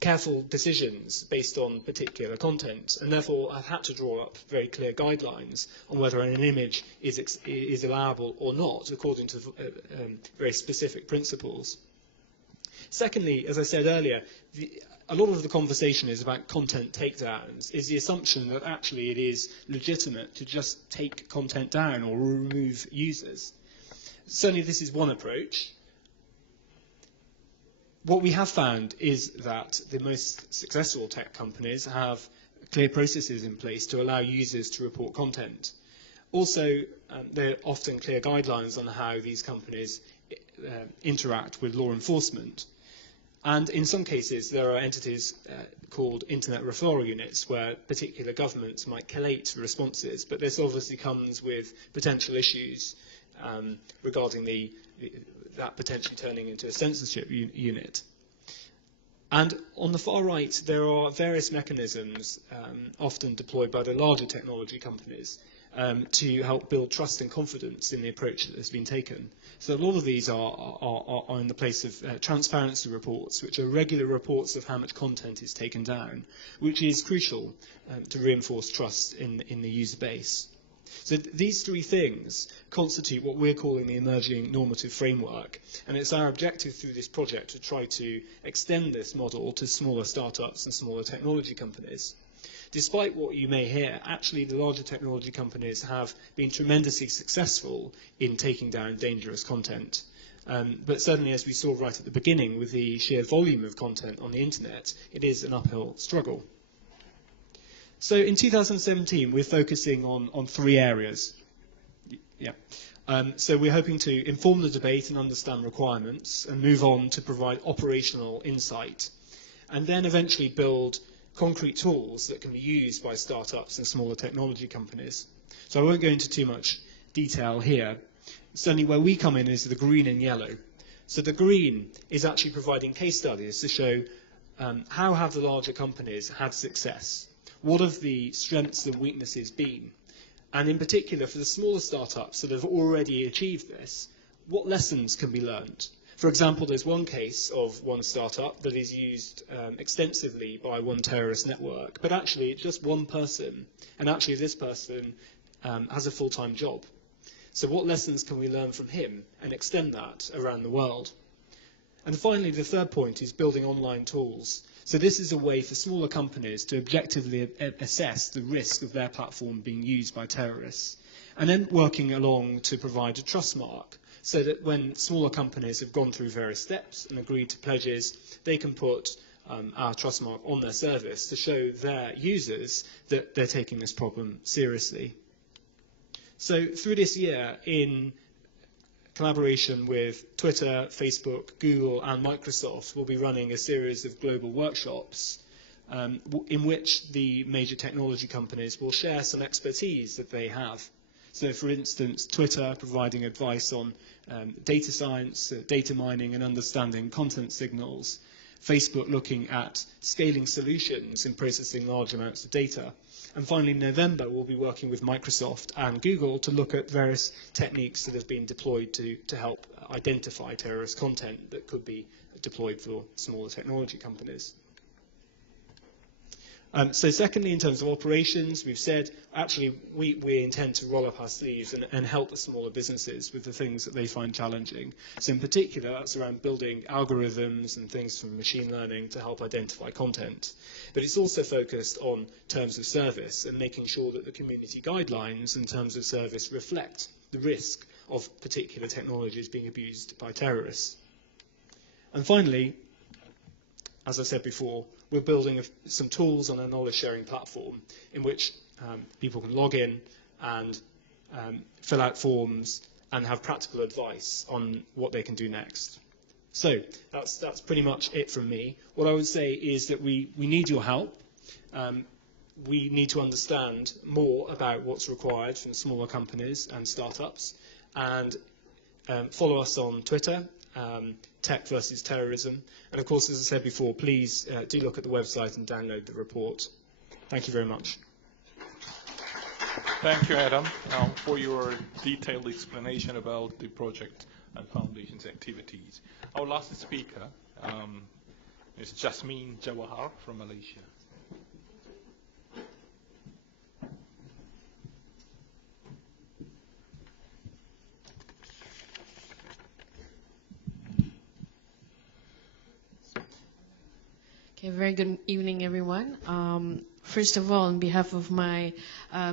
careful decisions based on particular content, and therefore have had to draw up very clear guidelines on whether an image is allowable or not, according to very specific principles. Secondly, as I said earlier, a lot of the conversation is about content takedowns, is the assumption that actually it is legitimate to just take content down or remove users. Certainly this is one approach. What we have found is that the most successful tech companies have clear processes in place to allow users to report content. Also, there are often clear guidelines on how these companies interact with law enforcement. And in some cases, there are entities called Internet Referral Units where particular governments might collate responses, but this obviously comes with potential issues regarding that potentially turning into a censorship unit. And on the far right, there are various mechanisms often deployed by the larger technology companies to help build trust and confidence in the approach that has been taken. So a lot of these are in the place of transparency reports, which are regular reports of how much content is taken down, which is crucial to reinforce trust in the user base. So these three things constitute what we're calling the emerging normative framework, and it's our objective through this project to try to extend this model to smaller startups and smaller technology companies. Despite what you may hear, actually the larger technology companies have been tremendously successful in taking down dangerous content. But certainly, as we saw right at the beginning with the sheer volume of content on the internet, it is an uphill struggle. So in 2017, we're focusing on three areas. So we're hoping to inform the debate and understand requirements and move on to provide operational insight, and then eventually build concrete tools that can be used by startups and smaller technology companies. So I won't go into too much detail here. Certainly where we come in is the green and yellow. So the green is actually providing case studies to show how have the larger companies had success. What have the strengths and weaknesses been? And in particular, for the smaller startups that have already achieved this, what lessons can be learned? For example, there's one case of one startup that is used extensively by one terrorist network, but actually it's just one person, and actually this person has a full-time job. So what lessons can we learn from him and extend that around the world? And finally, the third point is building online tools. So this is a way for smaller companies to objectively assess the risk of their platform being used by terrorists, and then working along to provide a trust mark, so that when smaller companies have gone through various steps and agreed to pledges, they can put our trust mark on their service to show their users that they're taking this problem seriously. So through this year, in collaboration with Twitter, Facebook, Google, and Microsoft, we'll be running a series of global workshops in which the major technology companies will share some expertise that they have. So, for instance, Twitter providing advice on data science, data mining, and understanding content signals. Facebook looking at scaling solutions in processing large amounts of data. And finally, in November, we'll be working with Microsoft and Google to look at various techniques that have been deployed to help identify terrorist content that could be deployed for smaller technology companies. So secondly, in terms of operations, we've said, actually, we intend to roll up our sleeves and help the smaller businesses with the things that they find challenging. So in particular, that's around building algorithms and things from machine learning to help identify content. But it's also focused on terms of service and making sure that the community guidelines and terms of service reflect the risk of particular technologies being abused by terrorists. And finally, as I said before, we're building some tools on a knowledge-sharing platform in which people can log in and fill out forms and have practical advice on what they can do next. So that's pretty much it from me. What I would say is that we need your help. We need to understand more about what's required from smaller companies and startups. And follow us on Twitter, Tech versus Terrorism. And of course, as I said before, please do look at the website and download the report. Thank you very much. Thank you, Adam, for your detailed explanation about the project and foundation's activities. Our last speaker is Jasmine Jawahar from Malaysia. Okay, very good evening, everyone. First of all, on behalf of my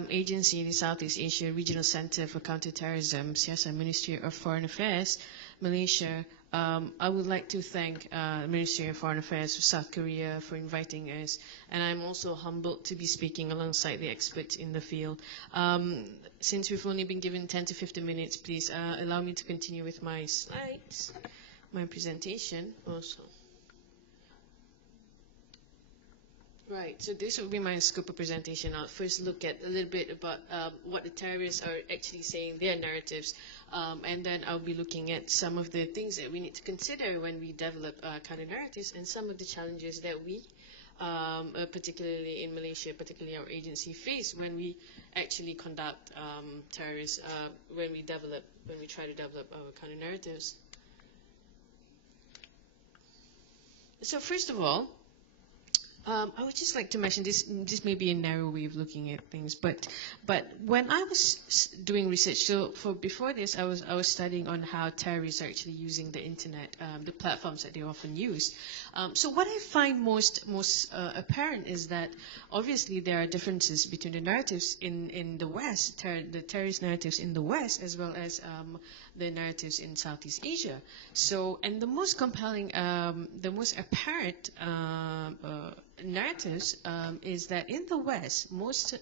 agency, the Southeast Asia Regional Center for Counterterrorism, CSI Ministry of Foreign Affairs, Malaysia, I would like to thank the Ministry of Foreign Affairs of South Korea for inviting us, and I'm also humbled to be speaking alongside the experts in the field. Since we've only been given 10 to 15 minutes, please allow me to continue with my slides, my presentation also. Right, so this will be my scope of presentation. I'll first look at a little bit about what the terrorists are actually saying, their narratives, and then I'll be looking at some of the things that we need to consider when we develop counter-narratives and some of the challenges that we, particularly in Malaysia, particularly our agency, face when we actually conduct terrorists, when we try to develop our counter-narratives. So first of all, I would just like to mention this. This may be a narrow way of looking at things, but when I was doing research, so before this, I was studying on how terrorists are actually using the internet, the platforms that they often use. So what I find most apparent is that obviously there are differences between the narratives in the West, the terrorist narratives in the West, as well as the narratives in Southeast Asia. So, and the most compelling, the most apparent narratives is that in the West, most,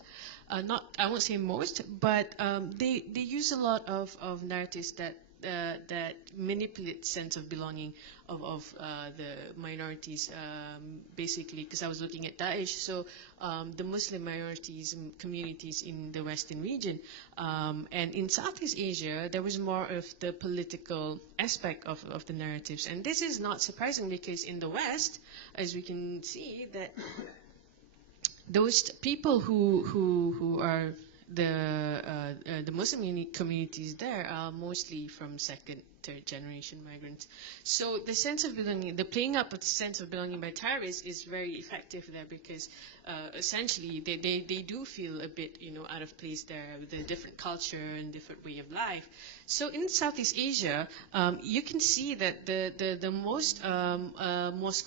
not I won't say most, but they use a lot of narratives that manipulate sense of belonging of the minorities, basically, because I was looking at Daesh, so the Muslim minorities and communities in the Western region. And in Southeast Asia, there was more of the political aspect of the narratives. And this is not surprising because in the West, as we can see, that those people who are the Muslim communities there are mostly from second, third generation migrants. So the sense of belonging, the playing up of the sense of belonging by terrorists is very effective there because essentially they do feel a bit, out of place there with a different culture and different way of life. So in Southeast Asia, you can see that the most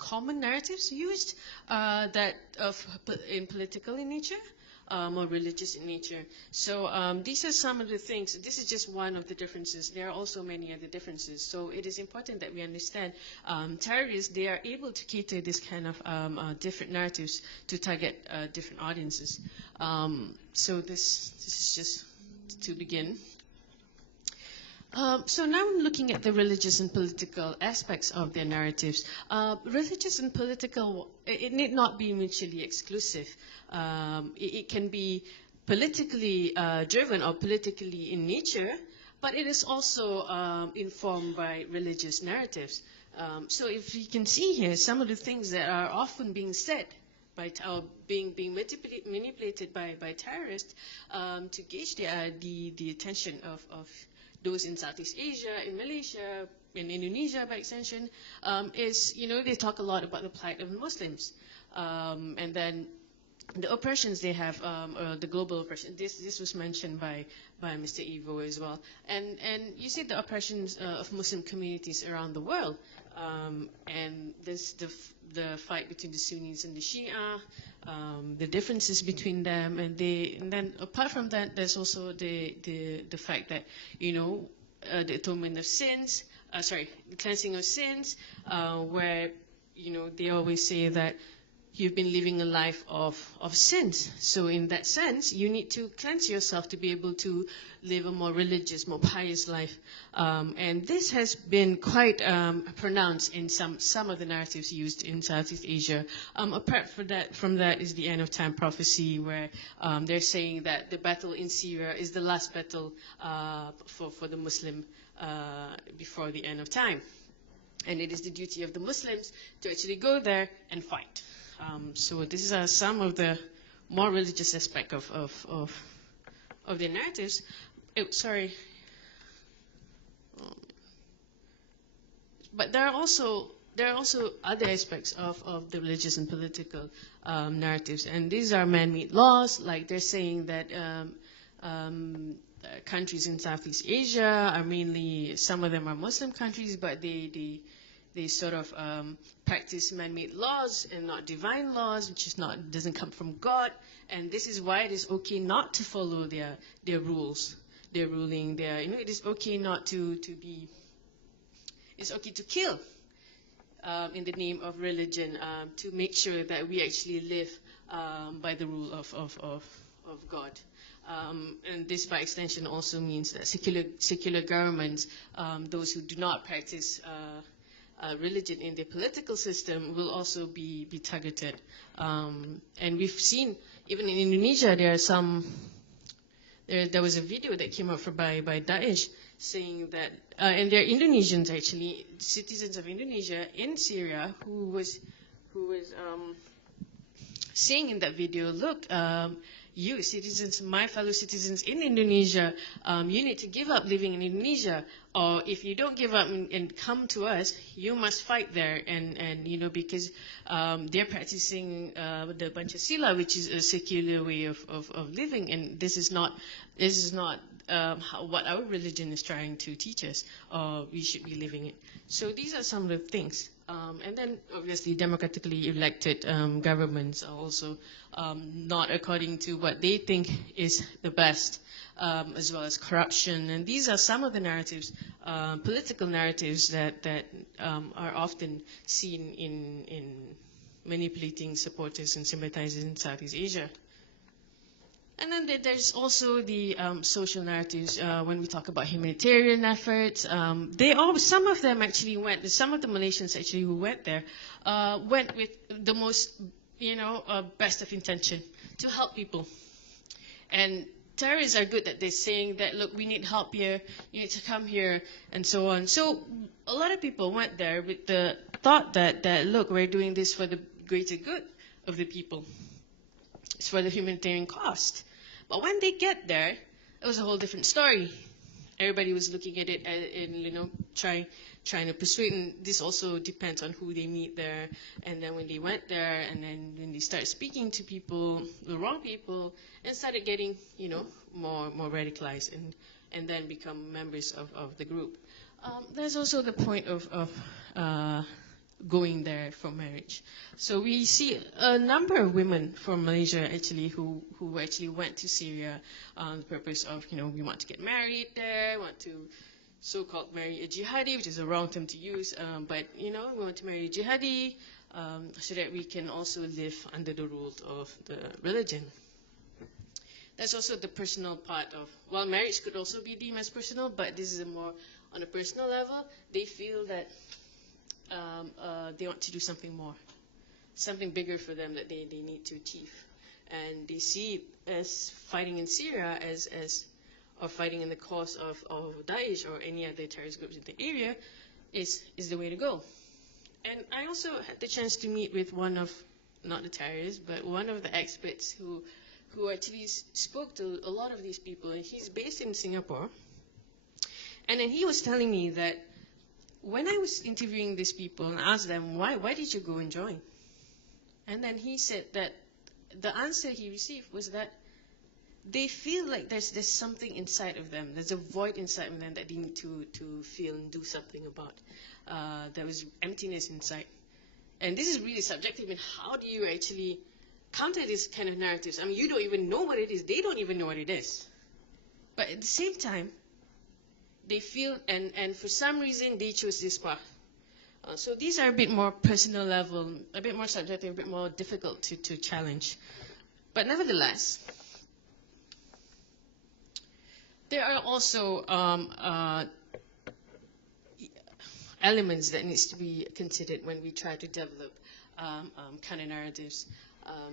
common narratives used that in political in nature. More religious in nature. So these are some of the things. This is just one of the differences. There are also many other differences. So it is important that we understand terrorists, they are able to cater this kind of different narratives to target different audiences. So this is just to begin. So now I'm looking at the religious and political aspects of their narratives. Religious and political, it need not be mutually exclusive. It can be politically driven or politically in nature, but it is also informed by religious narratives. So if you can see here, some of the things that are often being said being manipulated by terrorists to gauge the attention of those in Southeast Asia, in Malaysia, in Indonesia by extension, is, they talk a lot about the plight of Muslims. And then the oppressions they have, the global oppression, this was mentioned by Mr. Ivo as well. And you see the oppressions of Muslim communities around the world. And there's the fight between the Sunnis and the Shia, the differences between them, and then apart from that, there's also the fact that the atonement of sins, the cleansing of sins, where they always say that you've been living a life of sins. So in that sense, you need to cleanse yourself to be able to live a more religious, more pious life. And this has been quite pronounced in some of the narratives used in Southeast Asia. Apart from that is the end of time prophecy, where they're saying that the battle in Syria is the last battle for the Muslim before the end of time. And it is the duty of the Muslims to actually go there and fight. So this is some of the more religious aspect of their narratives. But there are also other aspects of the religious and political narratives, and these are man-made laws. Like they're saying that countries in Southeast Asia are mainly, some of them are Muslim countries, but they sort of practice man-made laws and not divine laws, which doesn't come from God. And this is why it is okay not to follow their rules, their ruling. It is okay not to be. It's okay to kill in the name of religion to make sure that we actually live by the rule of God. And this, by extension, also means that secular governments, those who do not practice religion in the political system, will also be targeted. And we've seen, even in Indonesia, there was a video that came out by Daesh saying that, and they're Indonesians actually, citizens of Indonesia in Syria, who was saying in that video, look, you citizens, my fellow citizens in Indonesia, you need to give up living in Indonesia, or if you don't give up and come to us, you must fight there, and you know, because they're practicing the Pancasila, which is a secular way of living, and this is not what our religion is trying to teach us, or we should be living it. So these are some of the things. And then obviously democratically elected governments are also not according to what they think is the best, as well as corruption. And these are some of the narratives, political narratives that are often seen in manipulating supporters and sympathizers in Southeast Asia. And then there's also the social narratives when we talk about humanitarian efforts. Some of them actually went, some of the Malaysians actually who went there, went with the most, best of intention to help people. And terrorists are good at this, saying that, look, we need help here, you need to come here, and so on. So a lot of people went there with the thought that look, we're doing this for the greater good of the people. It's for the humanitarian cost. But when they get there, it was a whole different story. Everybody was looking at it and trying to persuade. And this also depends on who they meet there. And then when they went there, and then when they start speaking to people, the wrong people, and started getting more radicalized and then become members of the group. There's also the point of going there for marriage. So we see a number of women from Malaysia actually who actually went to Syria on the purpose of, we want to get married there, want to so-called marry a jihadi, which is a wrong term to use, but we want to marry a jihadi so that we can also live under the rules of the religion. That's also the personal part of, well, marriage could also be deemed as personal, but this is more on a personal level. They feel that they want to do something more, something bigger for them that they need to achieve. And they see it as fighting in Syria or fighting in the cause of Daesh or any other terrorist groups in the area is the way to go. And I also had the chance to meet with one of, not the terrorists, but one of the experts who actually spoke to a lot of these people, and he's based in Singapore. And then he was telling me that when I was interviewing these people and asked them, why did you go and join? And then he said that the answer he received was that they feel like there's something inside of them. There's a void inside of them that they need to feel and do something about. There was emptiness inside. And this is really subjective. And how do you actually counter this kind of narratives? I mean, you don't even know what it is. They don't even know what it is. But at the same time, they feel, and for some reason, they chose this path. So these are a bit more personal level, a bit more subjective, a bit more difficult to challenge. But nevertheless, there are also elements that needs to be considered when we try to develop counter-narratives.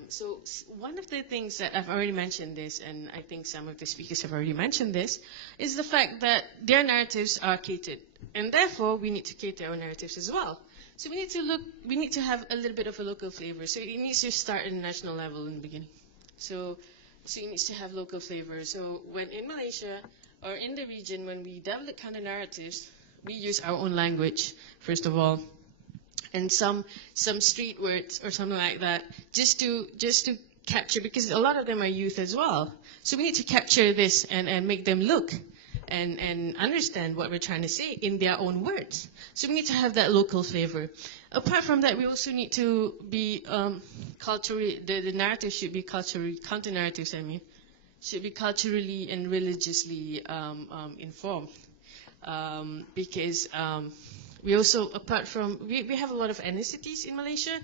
So one of the things that I've already mentioned this, and I think some of the speakers have already mentioned this, is the fact that their narratives are catered, and therefore we need to cater our narratives as well. So we need to have a little bit of a local flavor. So it needs to start at a national level in the beginning. So it needs to have local flavor. So when in Malaysia or in the region, when we develop counter narratives, we use our own language first of all, and some street words or something like that, just to capture, because a lot of them are youth as well. So we need to capture this and make them look and understand what we're trying to say in their own words. So we need to have that local flavor. Apart from that, we also need to be culturally, the narrative should be culturally, counter-narratives, should be culturally and religiously informed. Because we also, apart from, we have a lot of ethnicities in Malaysia,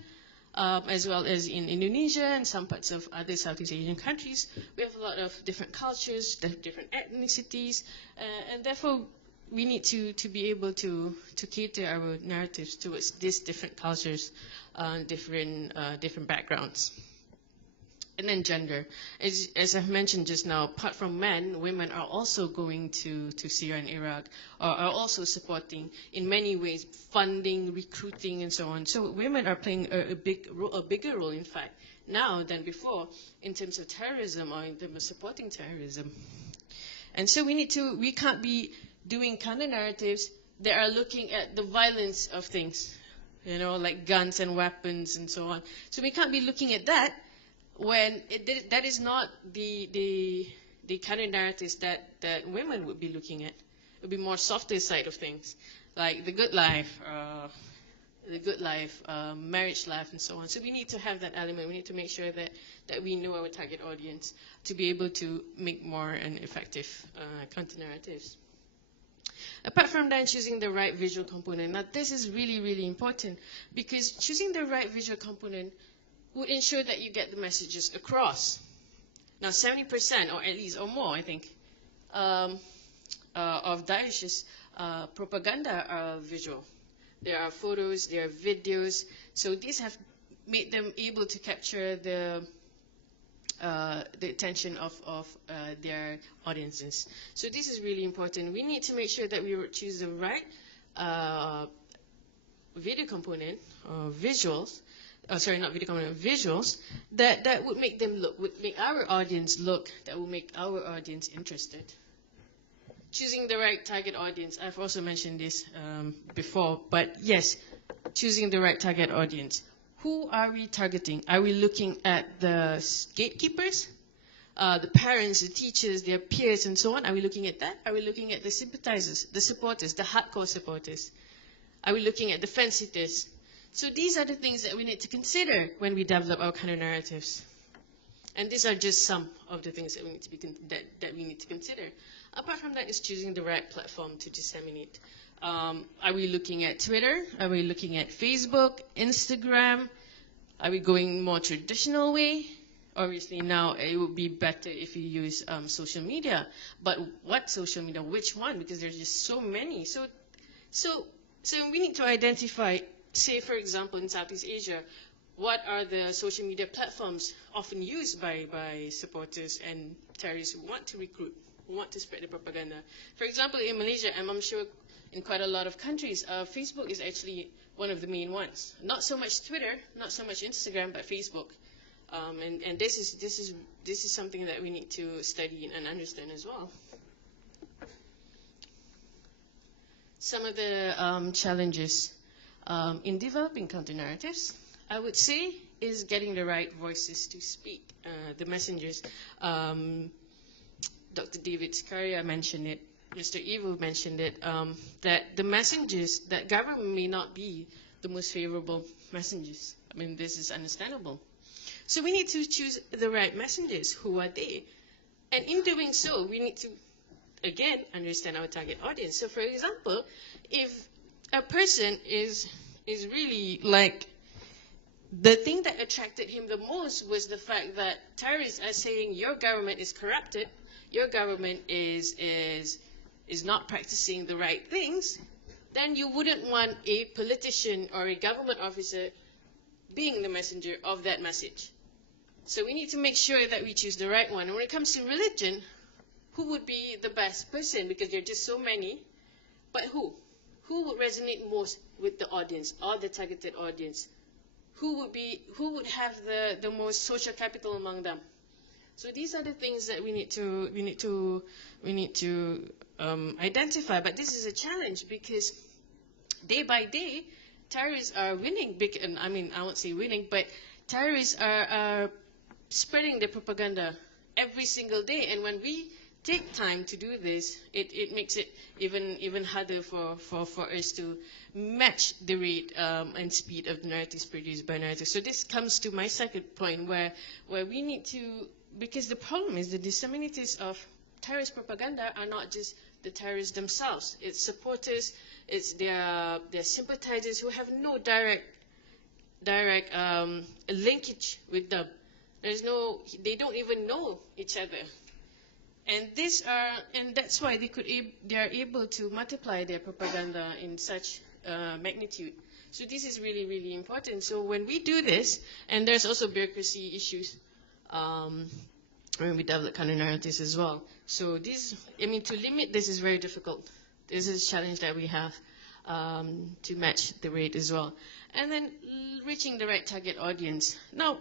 as well as in Indonesia and some parts of other Southeast Asian countries. We have a lot of different cultures, different ethnicities, and therefore we need to be able to cater our narratives towards these different cultures, different backgrounds. And then gender. As I've mentioned just now, apart from men, women are also going to Syria and Iraq, are also supporting in many ways, funding, recruiting, and so on. So women are playing a bigger role, in fact, now than before, in terms of terrorism or in terms of supporting terrorism. And so we can't be doing counter narratives that are looking at the violence of things, you know, like guns and weapons and so on. So we can't be looking at that when that is not the kind of narratives that women would be looking at. It would be more softer side of things, like the good life, marriage life, and so on. So we need to have that element. We need to make sure that we know our target audience to be able to make more and effective counter narratives. Apart from that, choosing the right visual component. Now, this is really, really important, because choosing the right visual component would ensure that you get the messages across. Now, 70% or at least or more, I think, of Daesh's propaganda are visual. There are photos, there are videos. So these have made them able to capture the attention of their audiences. So this is really important. We need to make sure that we choose the right video component or visuals. Sorry, not video component, visuals that would make them look, would make our audience look, that would make our audience interested. Choosing the right target audience. I've also mentioned this before, but yes, choosing the right target audience. Who are we targeting? Are we looking at the gatekeepers, the parents, the teachers, their peers, and so on? Are we looking at that? Are we looking at the sympathizers, the supporters, the hardcore supporters? Are we looking at the fence-sitters? So these are the things that we need to consider when we develop our counter narratives. And these are just some of the things that we need to we need to consider. Apart from that is choosing the right platform to disseminate. Are we looking at Twitter? Are we looking at Facebook, Instagram? Are we going more traditional way? Obviously now it would be better if you use social media. But what social media? Which one? Because there's just so many. So we need to identify, say for example in Southeast Asia, what are the social media platforms often used by supporters and terrorists who want to recruit, who want to spread the propaganda. For example, in Malaysia, and I'm sure in quite a lot of countries, Facebook is actually one of the main ones. Not so much Twitter, not so much Instagram, but Facebook. And this is something that we need to study and understand as well. Some of the challenges in developing counter-narratives, I would say, is getting the right voices to speak, the messengers. Dr. David Scaria mentioned it, Mr. Evo mentioned it, that the messengers, that government may not be the most favorable messengers. I mean, this is understandable. So we need to choose the right messengers. Who are they? And in doing so, we need to, again, understand our target audience. So for example, if a person is really like, the thing that attracted him the most was the fact that terrorists are saying your government is corrupted, your government is not practicing the right things, then you wouldn't want a politician or a government officer being the messenger of that message. So we need to make sure that we choose the right one. And when it comes to religion, who would be the best person? Because there are just so many. But who? Who would resonate most with the audience, or the targeted audience? Who would have the most social capital among them? So these are the things that we need to identify. But this is a challenge because day by day, terrorists are winning. I mean, I won't say winning, but terrorists are spreading their propaganda every single day. And when we take time to do this, it makes it even harder for us to match the rate and speed of the narratives produced by narratives. So this comes to my second point, where we need to, because the problem is the disseminators of terrorist propaganda are not just the terrorists themselves. It's supporters, it's their sympathizers who have no direct linkage with them. They don't even know each other. And that's why they are able to multiply their propaganda in such magnitude. So this is really, really important. So when we do this, and there's also bureaucracy issues, when we develop counter narratives as well. So this, I mean, to limit this is very difficult. This is a challenge that we have to match the rate as well. And then reaching the right target audience. Now,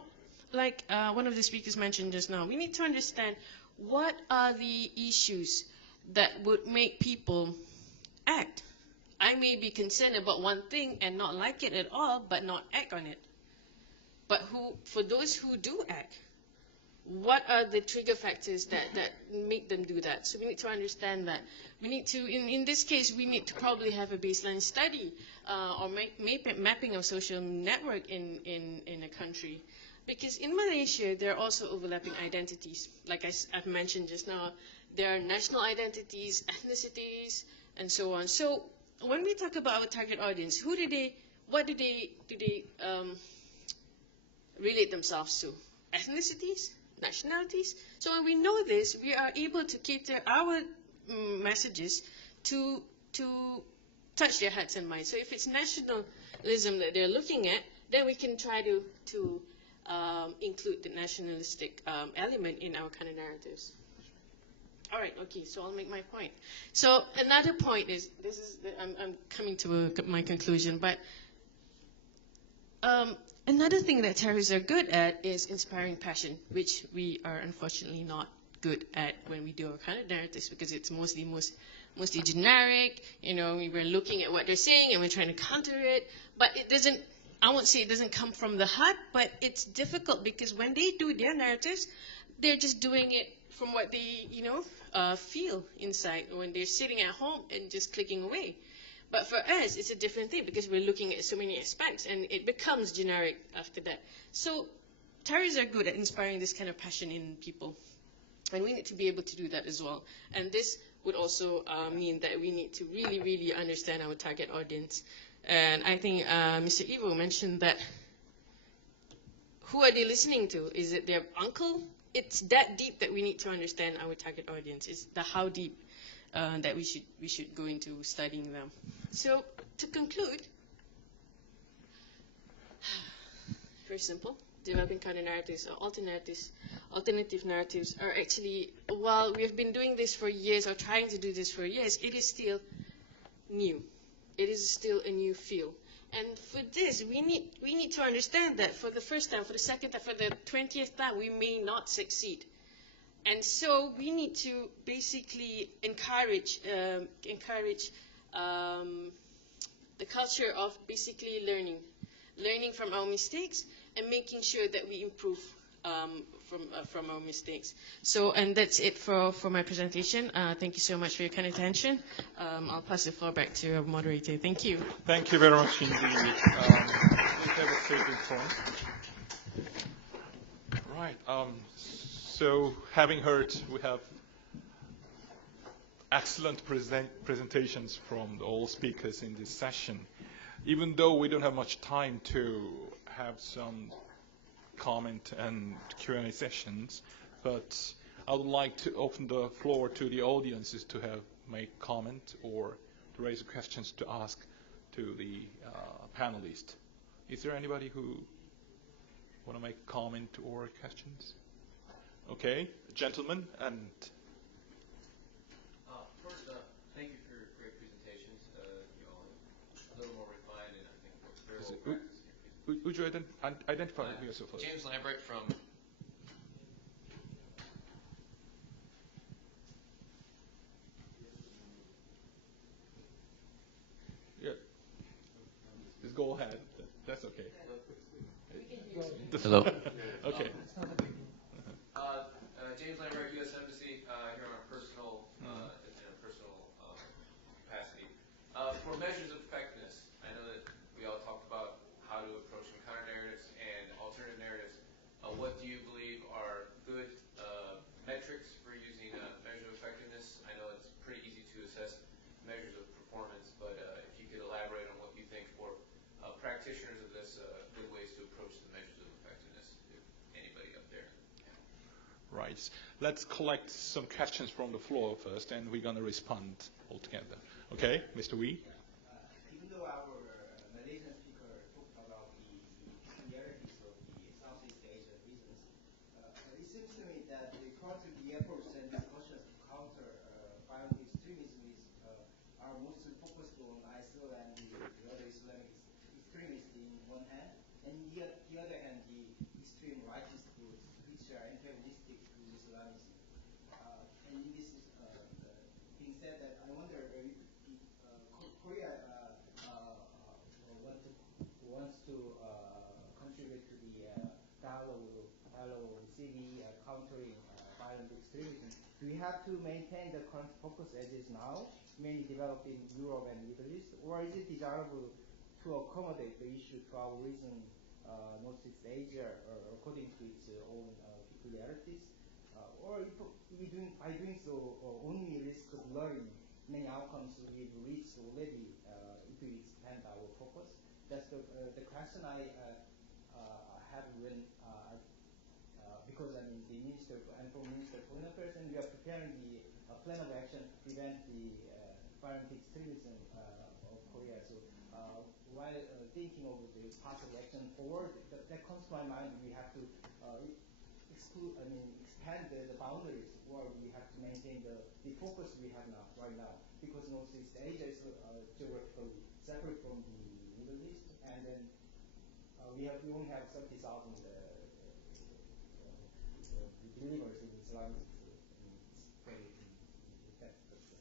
like one of the speakers mentioned just now, we need to understand what are the issues that would make people act. I may be concerned about one thing and not like it at all, but not act on it. But for those who do act, what are the trigger factors that make them do that? So we need to understand that. We need to, in this case, we need to probably have a baseline study or mapping of social network in a country. Because in Malaysia, there are also overlapping identities. Like I've mentioned just now, there are national identities, ethnicities, and so on. So when we talk about our target audience, what do they relate themselves to? Ethnicities? Nationalities? So when we know this, we are able to cater our messages to touch their hearts and minds. So if it's nationalism that they're looking at, then we can try to include the nationalistic element in our kind of narratives. All right, okay, so I'll make my point. So another point is, I'm coming to my conclusion, but another thing that terrorists are good at is inspiring passion, which we are unfortunately not good at when we do our kind of narratives, because it's mostly generic. You know, we're looking at what they're saying and we're trying to counter it, but it doesn't. I won't say it doesn't come from the heart, but it's difficult because when they do their narratives, they're just doing it from what they, feel inside when they're sitting at home and just clicking away. But for us, it's a different thing because we're looking at so many aspects and it becomes generic after that. So terrorists are good at inspiring this kind of passion in people. And we need to be able to do that as well. And this would also mean that we need to really, really understand our target audience. And I think Mr. Ivo mentioned that who are they listening to? Is it their uncle? It's that deep that we need to understand our target audience. It's the how deep that we should go into studying them. So to conclude, very simple. Developing counter narratives or alternative narratives are actually, while we have been doing this for years or trying to do this for years, it is still new. It is still a new field. And for this, we need to understand that for the first time, for the second time, for the 20th time, we may not succeed. And so we need to basically encourage the culture of basically learning from our mistakes and making sure that we improve from our mistakes. So, and that's it for my presentation. Thank you so much for your kind attention. I'll pass the floor back to our moderator. Thank you. Thank you very much indeed. Have a seat in front. Right. So, having heard, we have excellent presentations from all speakers in this session. Even though we don't have much time to have some comment and Q&A sessions, but I would like to open the floor to the audiences to make comment or to raise questions to ask to the panelists. Is there anybody who want to make comment or questions? Okay, gentlemen, and first, thank you for your great presentations. You all a little more refined and I think very well practiced. Would you identify yourself? James Lambert from. Yeah. Just go ahead. That's okay. Hello. Okay. James Lambert, U.S. Embassy, here on a personal, capacity. For measures of effectiveness, I know that we all talked about how to approach counter-narratives and alternative narratives. What do you believe are good metrics for using measure of effectiveness? I know it's pretty easy to assess measures of performance, but if you could elaborate on what you think for practitioners of this, good ways to approach the measures of effectiveness, if anybody up there. Right. Let's collect some questions from the floor first, and we're going to respond all together. Okay, Mr. Wee? Even though our Malaysian speaker talked about the peculiarities of the Southeast Asian regions, it seems to me that currently the efforts and discussions to counter violent extremism are mostly focused on ISIL and the other Islamic extremists in one hand, and the other hand, the extreme rightist groups which are antagonistic to Islamism. And this is being said, that I wonder if Korea wants to contribute to the dialogue with Syria, countering violent extremism. Do we have to maintain the current focus as is now, mainly developed in Europe and Middle East, or is it desirable to accommodate the issue to our region, Northeast Asia, according to its own peculiarities? Or if by doing so, only risk of blurring many outcomes we've reached already if we expand our focus? That's the question I have when, because I mean the Minister and for Minister of Foreign Affairs, and we are preparing the plan of action to prevent the violent extremism of Korea. So while thinking of the possible action forward, that comes to my mind. We have to expand the boundaries, or we have to maintain the focus we have right now, because Northeast Asia is geographically separate from the Middle East, and then we only have 30,000 believers in Islamic faith.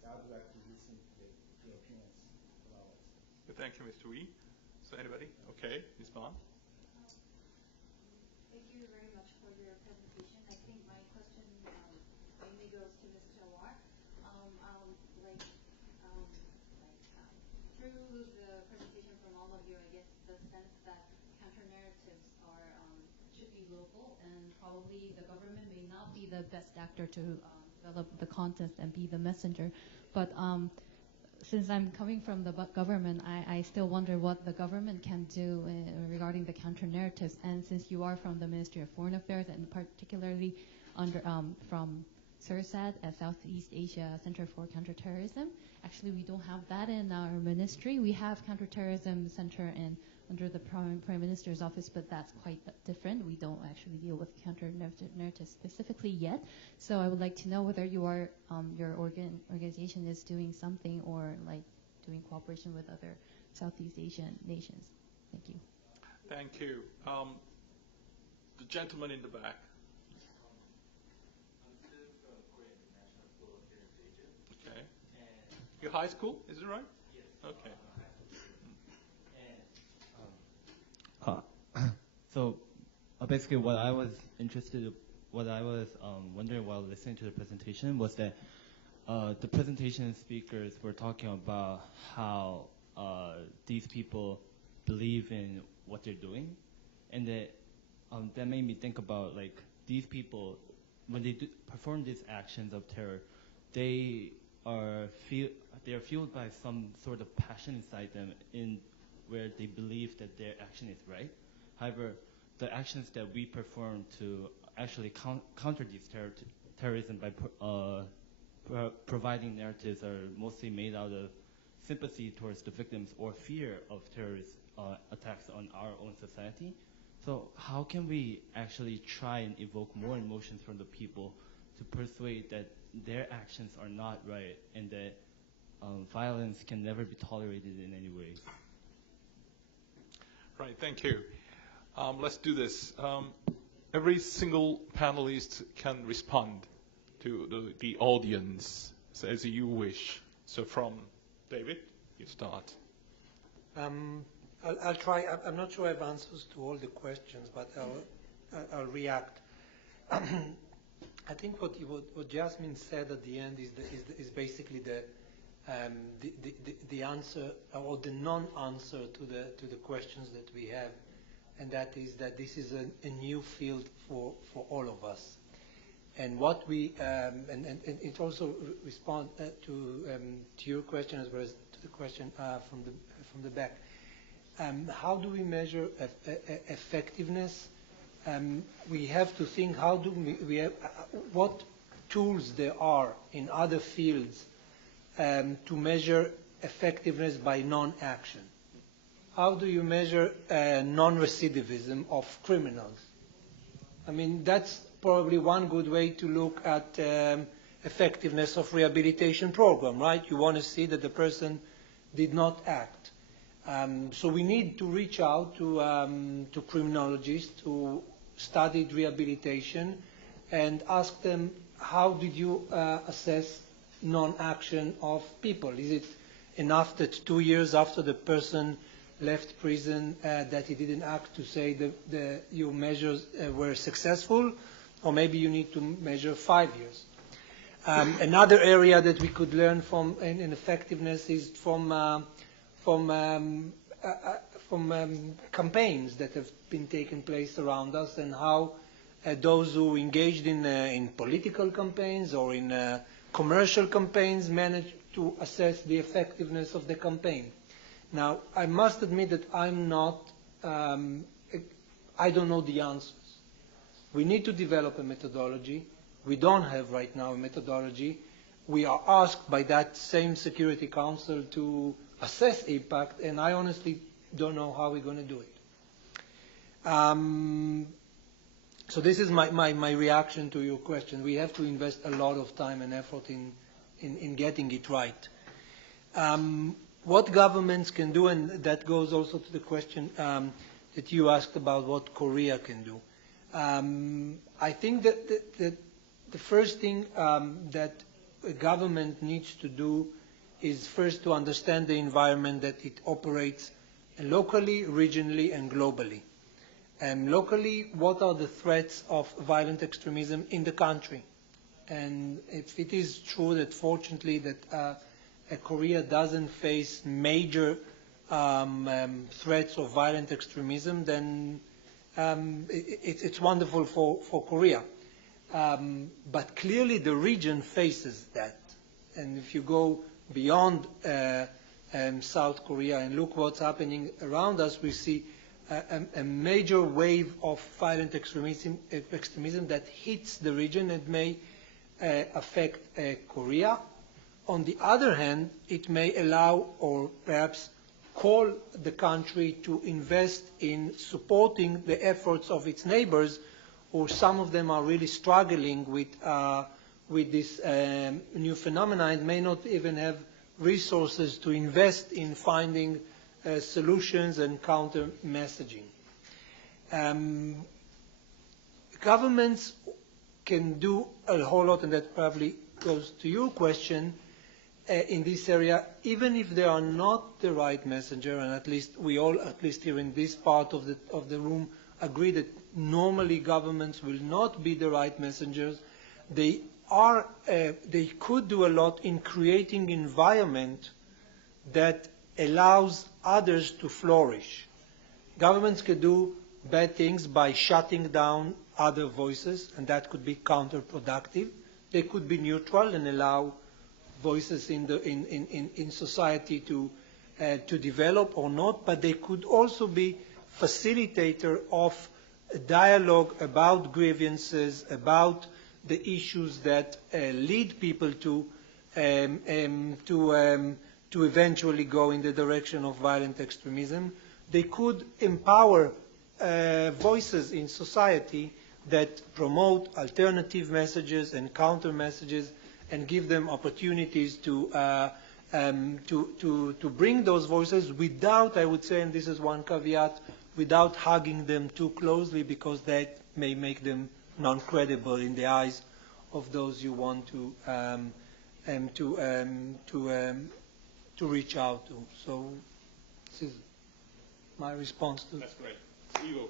I would like to listen to your opinions about it. Thank you, Mr. Wee. So anybody? Okay, Ms. Bond. Thank you very much for your presentation. I think my question mainly goes to Ms. Jawar. Through the presentation from all of you, I get the sense that counter-narratives should be local, and probably the government may not be the best actor to develop the content and be the messenger. But since I'm coming from the government, I still wonder what the government can do regarding the counter-narratives. And since you are from the Ministry of Foreign Affairs, and particularly from SURSAT, Southeast Asia Center for Counterterrorism, actually we don't have that in our ministry. We have Counterterrorism Center under the Prime Minister's office, but that's quite different. We don't actually deal with counter-narratives specifically yet. So I would like to know whether your organization is doing something, or like doing cooperation with other Southeast Asian nations. Thank you. Thank you. The gentleman in the back. Okay. Your high school, is it right? Yes. Okay. So basically what I was wondering while listening to the presentation was that the presentation speakers were talking about how these people believe in what they're doing, and that made me think about, like, these people, when they perform these actions of terror, they are fueled by some sort of passion inside them, in where they believe that their action is right. However, the actions that we perform to actually counter these terrorism by providing narratives are mostly made out of sympathy towards the victims or fear of terrorist attacks on our own society. So how can we actually try and evoke more emotions from the people to persuade that their actions are not right, and that violence can never be tolerated in any way? Right, thank you. Let's do this. Every single panelist can respond to the audience as you wish. So from David, you start. I'll try. I'm not sure I have answers to all the questions, but I'll react. I think what Jasmine said at the end is basically the answer, or the non-answer to the questions that we have, and that is that this is a new field for all of us. And what we and it also responds to your question as well as to the question from the back. How do we measure effectiveness? We have to think, how do we have, what tools there are in other fields to measure effectiveness by non-action. How do you measure non-recidivism of criminals? I mean, that's probably one good way to look at effectiveness of rehabilitation program, right? You want to see that the person did not act. So we need to reach out to criminologists who studied rehabilitation and ask them, how did you assess non-action of people? Is it enough that 2 years after the person left prison that he didn't act to say your measures were successful? Or maybe you need to measure 5 years. Another area that we could learn from in effectiveness is from campaigns that have been taking place around us, and how those who engaged in political campaigns or in commercial campaigns managed to assess the effectiveness of the campaign. Now, I must admit that I don't know the answers. We need to develop a methodology. We don't have right now a methodology. We are asked by that same Security Council to assess impact, and I honestly don't know how we're going to do it. So this is my reaction to your question. We have to invest a lot of time and effort in getting it right. What governments can do, and that goes also to the question that you asked about what Korea can do. I think that the first thing that a government needs to do is first to understand the environment that it operates locally, regionally, and globally. Locally, what are the threats of violent extremism in the country? And if it is true that fortunately that Korea doesn't face major threats of violent extremism, then it's wonderful for Korea. But clearly the region faces that. And if you go beyond South Korea and look what's happening around us, we see a major wave of violent extremism that hits the region and may affect Korea. On the other hand, it may allow or perhaps call the country to invest in supporting the efforts of its neighbors, or some of them are really struggling with this new phenomenon and may not even have resources to invest in finding solutions and counter messaging. Governments can do a whole lot, and that probably goes to your question, in this area, even if they are not the right messenger, and at least we all, at least here in this part of the room, agree that normally governments will not be the right messengers. They could do a lot in creating environment that allows others to flourish. Governments could do bad things by shutting down other voices, and that could be counterproductive. They could be neutral and allow voices in society to develop or not, but they could also be facilitator of a dialogue about grievances, about the issues that lead people to eventually go in the direction of violent extremism. They could empower voices in society that promote alternative messages and counter messages, and give them opportunities to bring those voices without, I would say, and this is one caveat, without hugging them too closely, because that may make them non-credible in the eyes of those you want to reach out to. So this is my response to. That's great. Ivo.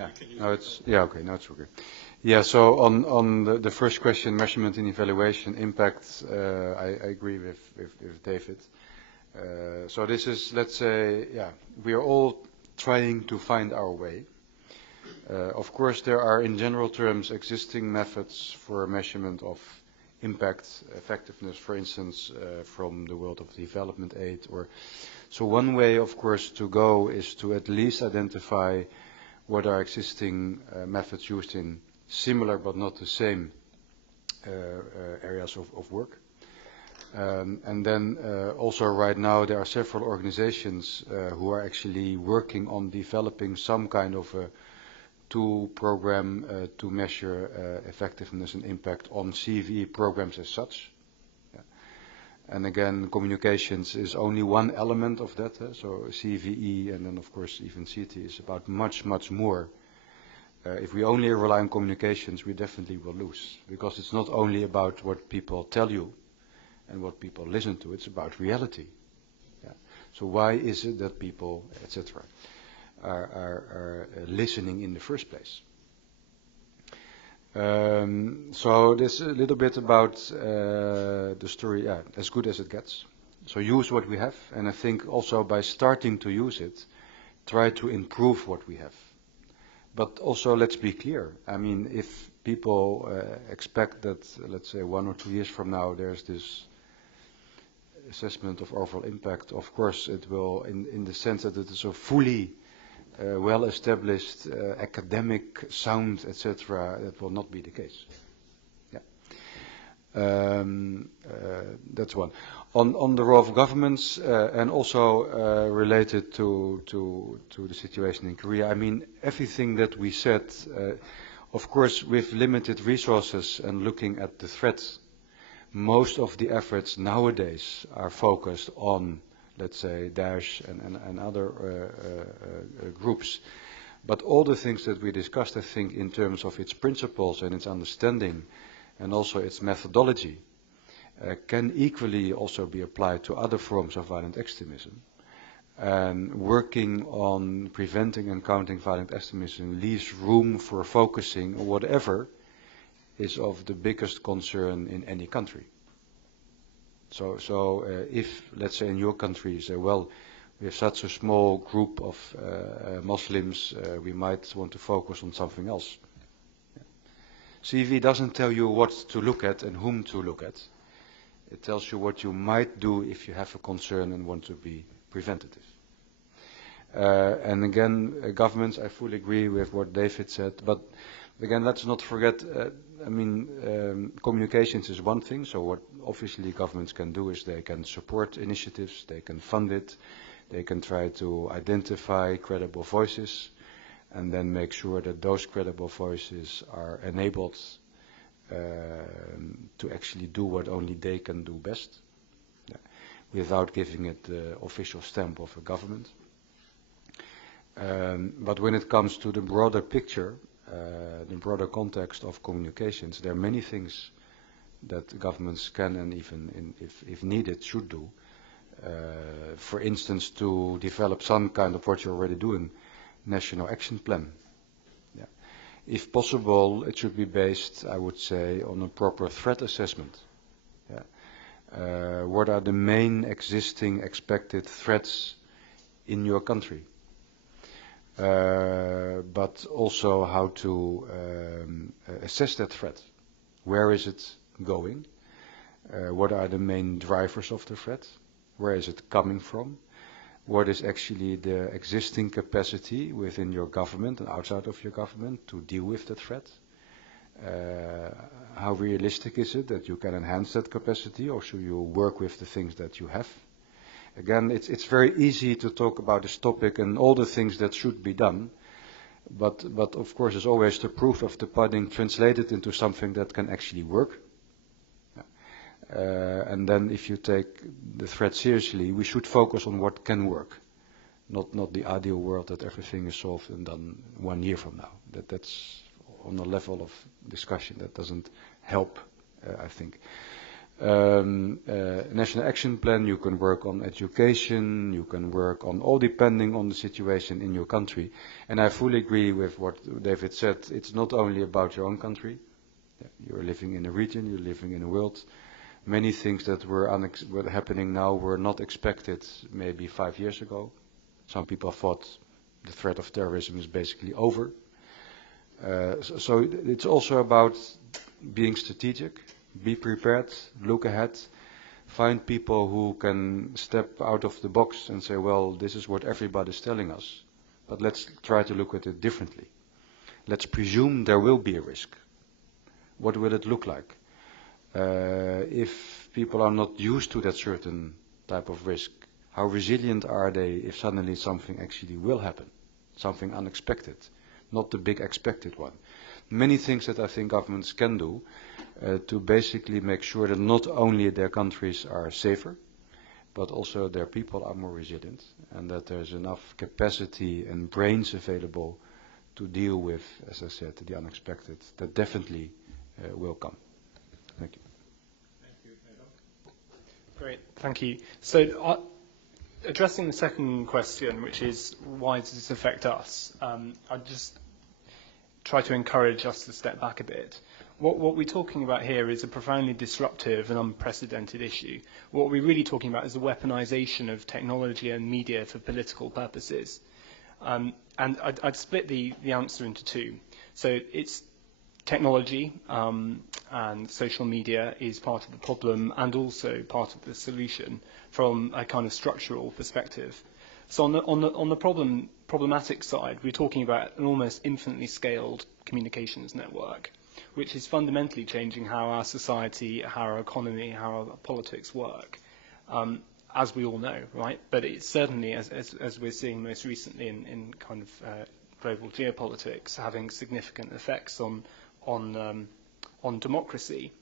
Okay, now it's okay. Yeah, so on the first question, measurement and evaluation impact, I agree with David. So this is, let's say, we are all trying to find our way. Of course, there are, in general terms, existing methods for measurement of impact, effectiveness, for instance, from the world of development aid. So one way, of course, to go is to at least identify what are existing methods used in similar but not the same areas of work. And then also right now there are several organizations who are actually working on developing some kind of a tool program to measure effectiveness and impact on CVE programs as such. Yeah. And again, communications is only one element of that. So CVE and then of course even CT is about much, much more. If we only rely on communications, we definitely will lose, because it's not only about what people tell you and what people listen to, it's about reality. Yeah. So why is it that people, etc., are listening in the first place? So this a little bit about the story, as good as it gets. So use what we have, and I think also by starting to use it, try to improve what we have. But also let's be clear, I mean, if people expect that, let's say 1 or 2 years from now, there's this assessment of overall impact, of course it will, in the sense that it is a fully well-established academic sound, etc., that will not be the case. Yeah. That's one. On the role of governments and also related to the situation in Korea, I mean, everything that we said, of course, with limited resources and looking at the threats, most of the efforts nowadays are focused on, let's say, Daesh and other groups. But all the things that we discussed, I think, in terms of its principles and its understanding and also its methodology, can equally also be applied to other forms of violent extremism. And working on preventing and countering violent extremism leaves room for focusing on whatever is of the biggest concern in any country. So if, let's say in your country, you say, well, we have such a small group of Muslims, we might want to focus on something else. Yeah. CV doesn't tell you what to look at and whom to look at. It tells you what you might do if you have a concern and want to be preventative. And again, governments, I fully agree with what David said, but again, let's not forget, I mean, communications is one thing, so what obviously governments can do is they can support initiatives, they can fund it, they can try to identify credible voices, and then make sure that those credible voices are enabled to actually do what only they can do best, without giving it the official stamp of a government. But when it comes to the broader picture, the broader context of communications, there are many things that governments can and even, if needed, should do. For instance, to develop some kind of what you're already doing, national action plan. Yeah. If possible, it should be based, I would say, on a proper threat assessment. Yeah. What are the main existing expected threats in your country? But also how to assess that threat. Where is it going? What are the main drivers of the threat? Where is it coming from? What is actually the existing capacity within your government and outside of your government to deal with the threat? How realistic is it that you can enhance that capacity, or should you work with the things that you have? Again, it's very easy to talk about this topic and all the things that should be done, but of course it's always the proof of the pudding translated into something that can actually work. And then if you take the threat seriously, we should focus on what can work, not the ideal world that everything is solved and done 1 year from now. That's on a level of discussion that doesn't help, I think. National action plan, you can work on education, you can work on all depending on the situation in your country. And I fully agree with what David said. It's not only about your own country. You're living in a region, you're living in a world. Many things that were happening now were not expected maybe 5 years ago. Some people thought the threat of terrorism is basically over. So it's also about being strategic. Be prepared, look ahead, find people who can step out of the box and say, well, this is what everybody's telling us, but let's try to look at it differently. Let's presume there will be a risk. What will it look like? If people are not used to that certain type of risk, how resilient are they if suddenly something actually will happen, something unexpected, not the big expected one? Many things that I think governments can do to basically make sure that not only their countries are safer, but also their people are more resilient, and that there's enough capacity and brains available to deal with, as I said, the unexpected. That definitely will come. Thank you. Thank you, great, thank you. So, addressing the second question, which is why does this affect us? I'd just try to encourage us to step back a bit. What we're talking about here is a profoundly disruptive and unprecedented issue. What we're really talking about is the weaponization of technology and media for political purposes. And I'd split the answer into two. So it's technology and social media is part of the problem and also part of the solution from a kind of structural perspective. So on the problematic side, we're talking about an almost infinitely scaled communications network, which is fundamentally changing how our society, how our economy, how our politics work, as we all know, right? But it's certainly, as we're seeing most recently in kind of global geopolitics, having significant effects on democracy.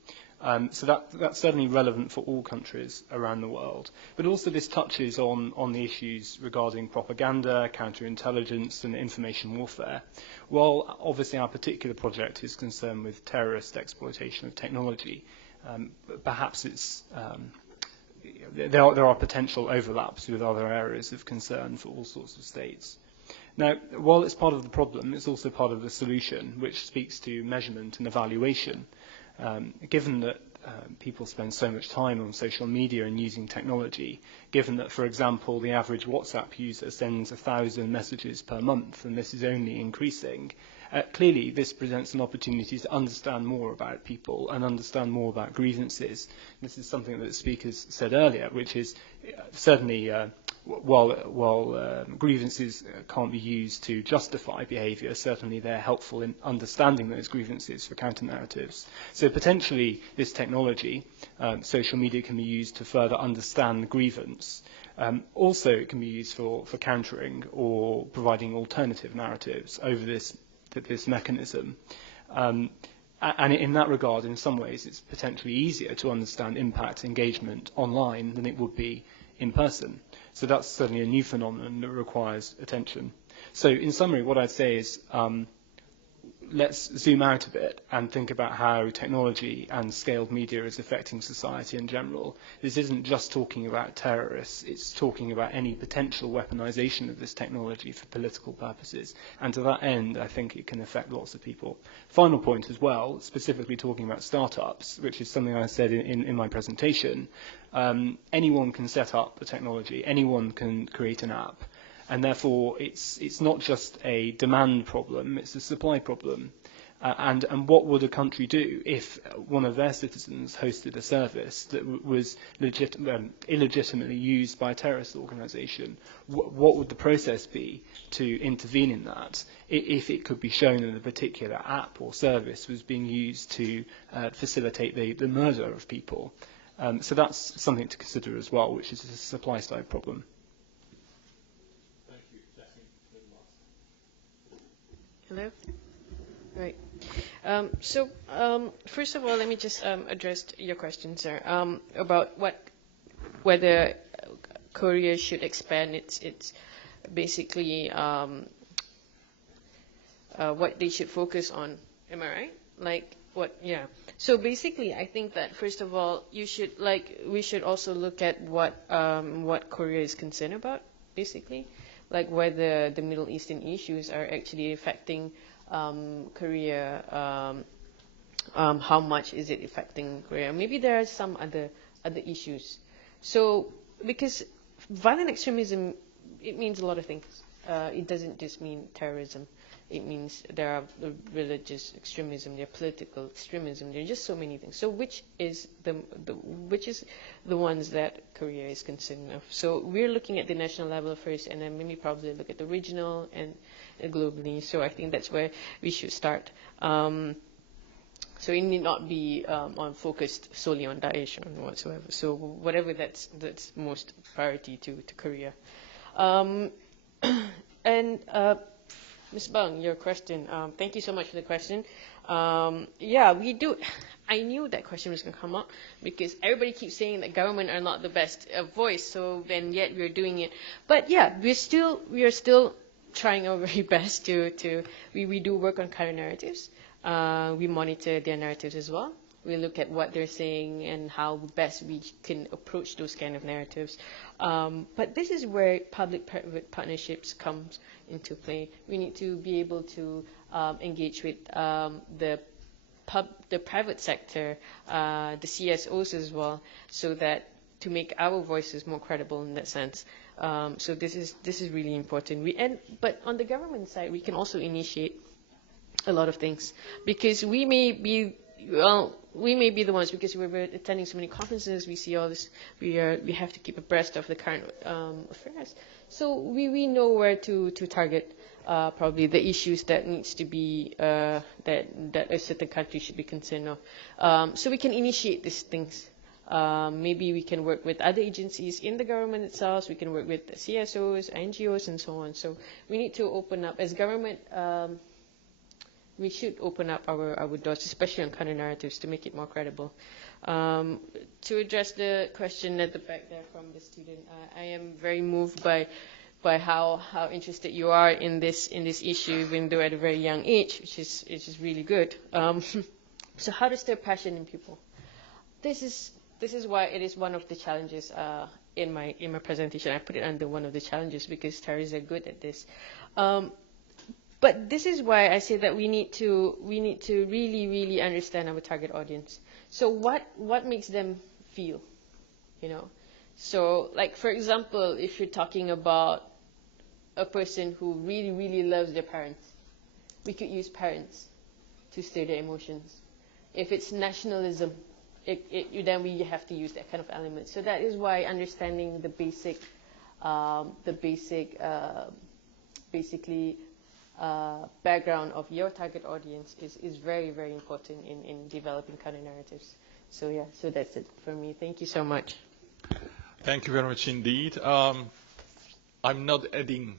So that's certainly relevant for all countries around the world. But also this touches on the issues regarding propaganda, counterintelligence, and information warfare. While obviously our particular project is concerned with terrorist exploitation of technology, perhaps it's there are potential overlaps with other areas of concern for all sorts of states. Now, while it's part of the problem, it's also part of the solution, which speaks to measurement and evaluation. Given that people spend so much time on social media and using technology, given that, for example, the average WhatsApp user sends 1,000 messages per month, and this is only increasing, clearly this presents an opportunity to understand more about people and understand more about grievances. This is something that the speakers said earlier, which is certainly while grievances can't be used to justify behaviour, certainly they're helpful in understanding those grievances for counter-narratives. So potentially this technology, social media, can be used to further understand the grievance. Also it can be used for countering or providing alternative narratives over this mechanism. And in that regard, in some ways, it's potentially easier to understand impact engagement online than it would be in person. So that's certainly a new phenomenon that requires attention. So in summary, what I'd say is let's zoom out a bit and think about how technology and scaled media is affecting society in general. This isn't just talking about terrorists, it's talking about any potential weaponization of this technology for political purposes. And to that end, I think it can affect lots of people. Final point as well, specifically talking about startups, which is something I said in my presentation. Anyone can set up the technology, anyone can create an app. And therefore, it's not just a demand problem, it's a supply problem. And what would a country do if one of their citizens hosted a service that was illegitimately used by a terrorist organisation? What would the process be to intervene in that if it could be shown that a particular app or service was being used to facilitate the murder of people? So that's something to consider as well, which is a supply-side problem. Hello? Right. First of all, let me just address your question, sir, about whether Korea should expand its basically what they should focus on. Am I right? Like what? Yeah. So basically, I think that first of all, we should also look at what Korea is concerned about, basically. Like whether the Middle Eastern issues are actually affecting Korea, how much is it affecting Korea? Maybe there are some other issues. So, because violent extremism, it means a lot of things. It doesn't just mean terrorism. It means there are religious extremism, there are political extremism, there are just so many things. So which is the ones that Korea is concerned of? So we're looking at the national level first, and then maybe probably look at the regional and globally. So I think that's where we should start. So it need not be focused solely on Daesh or whatsoever. So whatever that's most priority to Korea. And Ms. Bang, your question. Thank you so much for the question. Yeah, we do. I knew that question was going to come up because everybody keeps saying that government are not the best voice. So then yet we're doing it. But yeah, we are still trying our very best we do work on counter narratives. We monitor their narratives as well. We look at what they're saying and how best we can approach those kind of narratives. But this is where public-private partnerships comes into play. We need to be able to engage with the private sector, the CSOs as well, so that to make our voices more credible in that sense. So this is really important. But on the government side, we can also initiate a lot of things because we may be the ones, because we're attending so many conferences, we see all this, we have to keep abreast of the current affairs. So we know where to target probably the issues that needs to be that a certain country should be concerned of. So we can initiate these things. Maybe we can work with other agencies in the government itself. We can work with CSOs, NGOs, and so on. So we need to open up as government. We should open up our doors, especially on counter narratives, to make it more credible. To address the question at the back there from the student, I am very moved by how interested you are in this issue, even though at a very young age, which is really good. So how to stir passion in people? This is why it is one of the challenges in my presentation. I put it under one of the challenges because terrorists are good at this. But this is why I say that we need to really, really understand our target audience. So what makes them feel, you know? So like, for example, if you're talking about a person who really, really loves their parents, we could use parents to stir their emotions. If it's nationalism, then we have to use that kind of element. So that is why understanding the basically background of your target audience is very, very important in developing counter narratives. So yeah, so that's it for me. Thank you so much. Thank you very much indeed. I'm not adding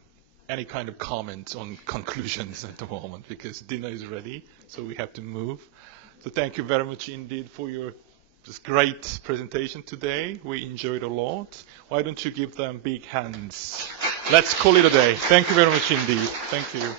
any kind of comments on conclusions at the moment because dinner is ready, so we have to move. So thank you very much indeed for your this great presentation today. We enjoyed a lot. Why don't you give them big hands? Let's call it a day. Thank you very much indeed. Thank you.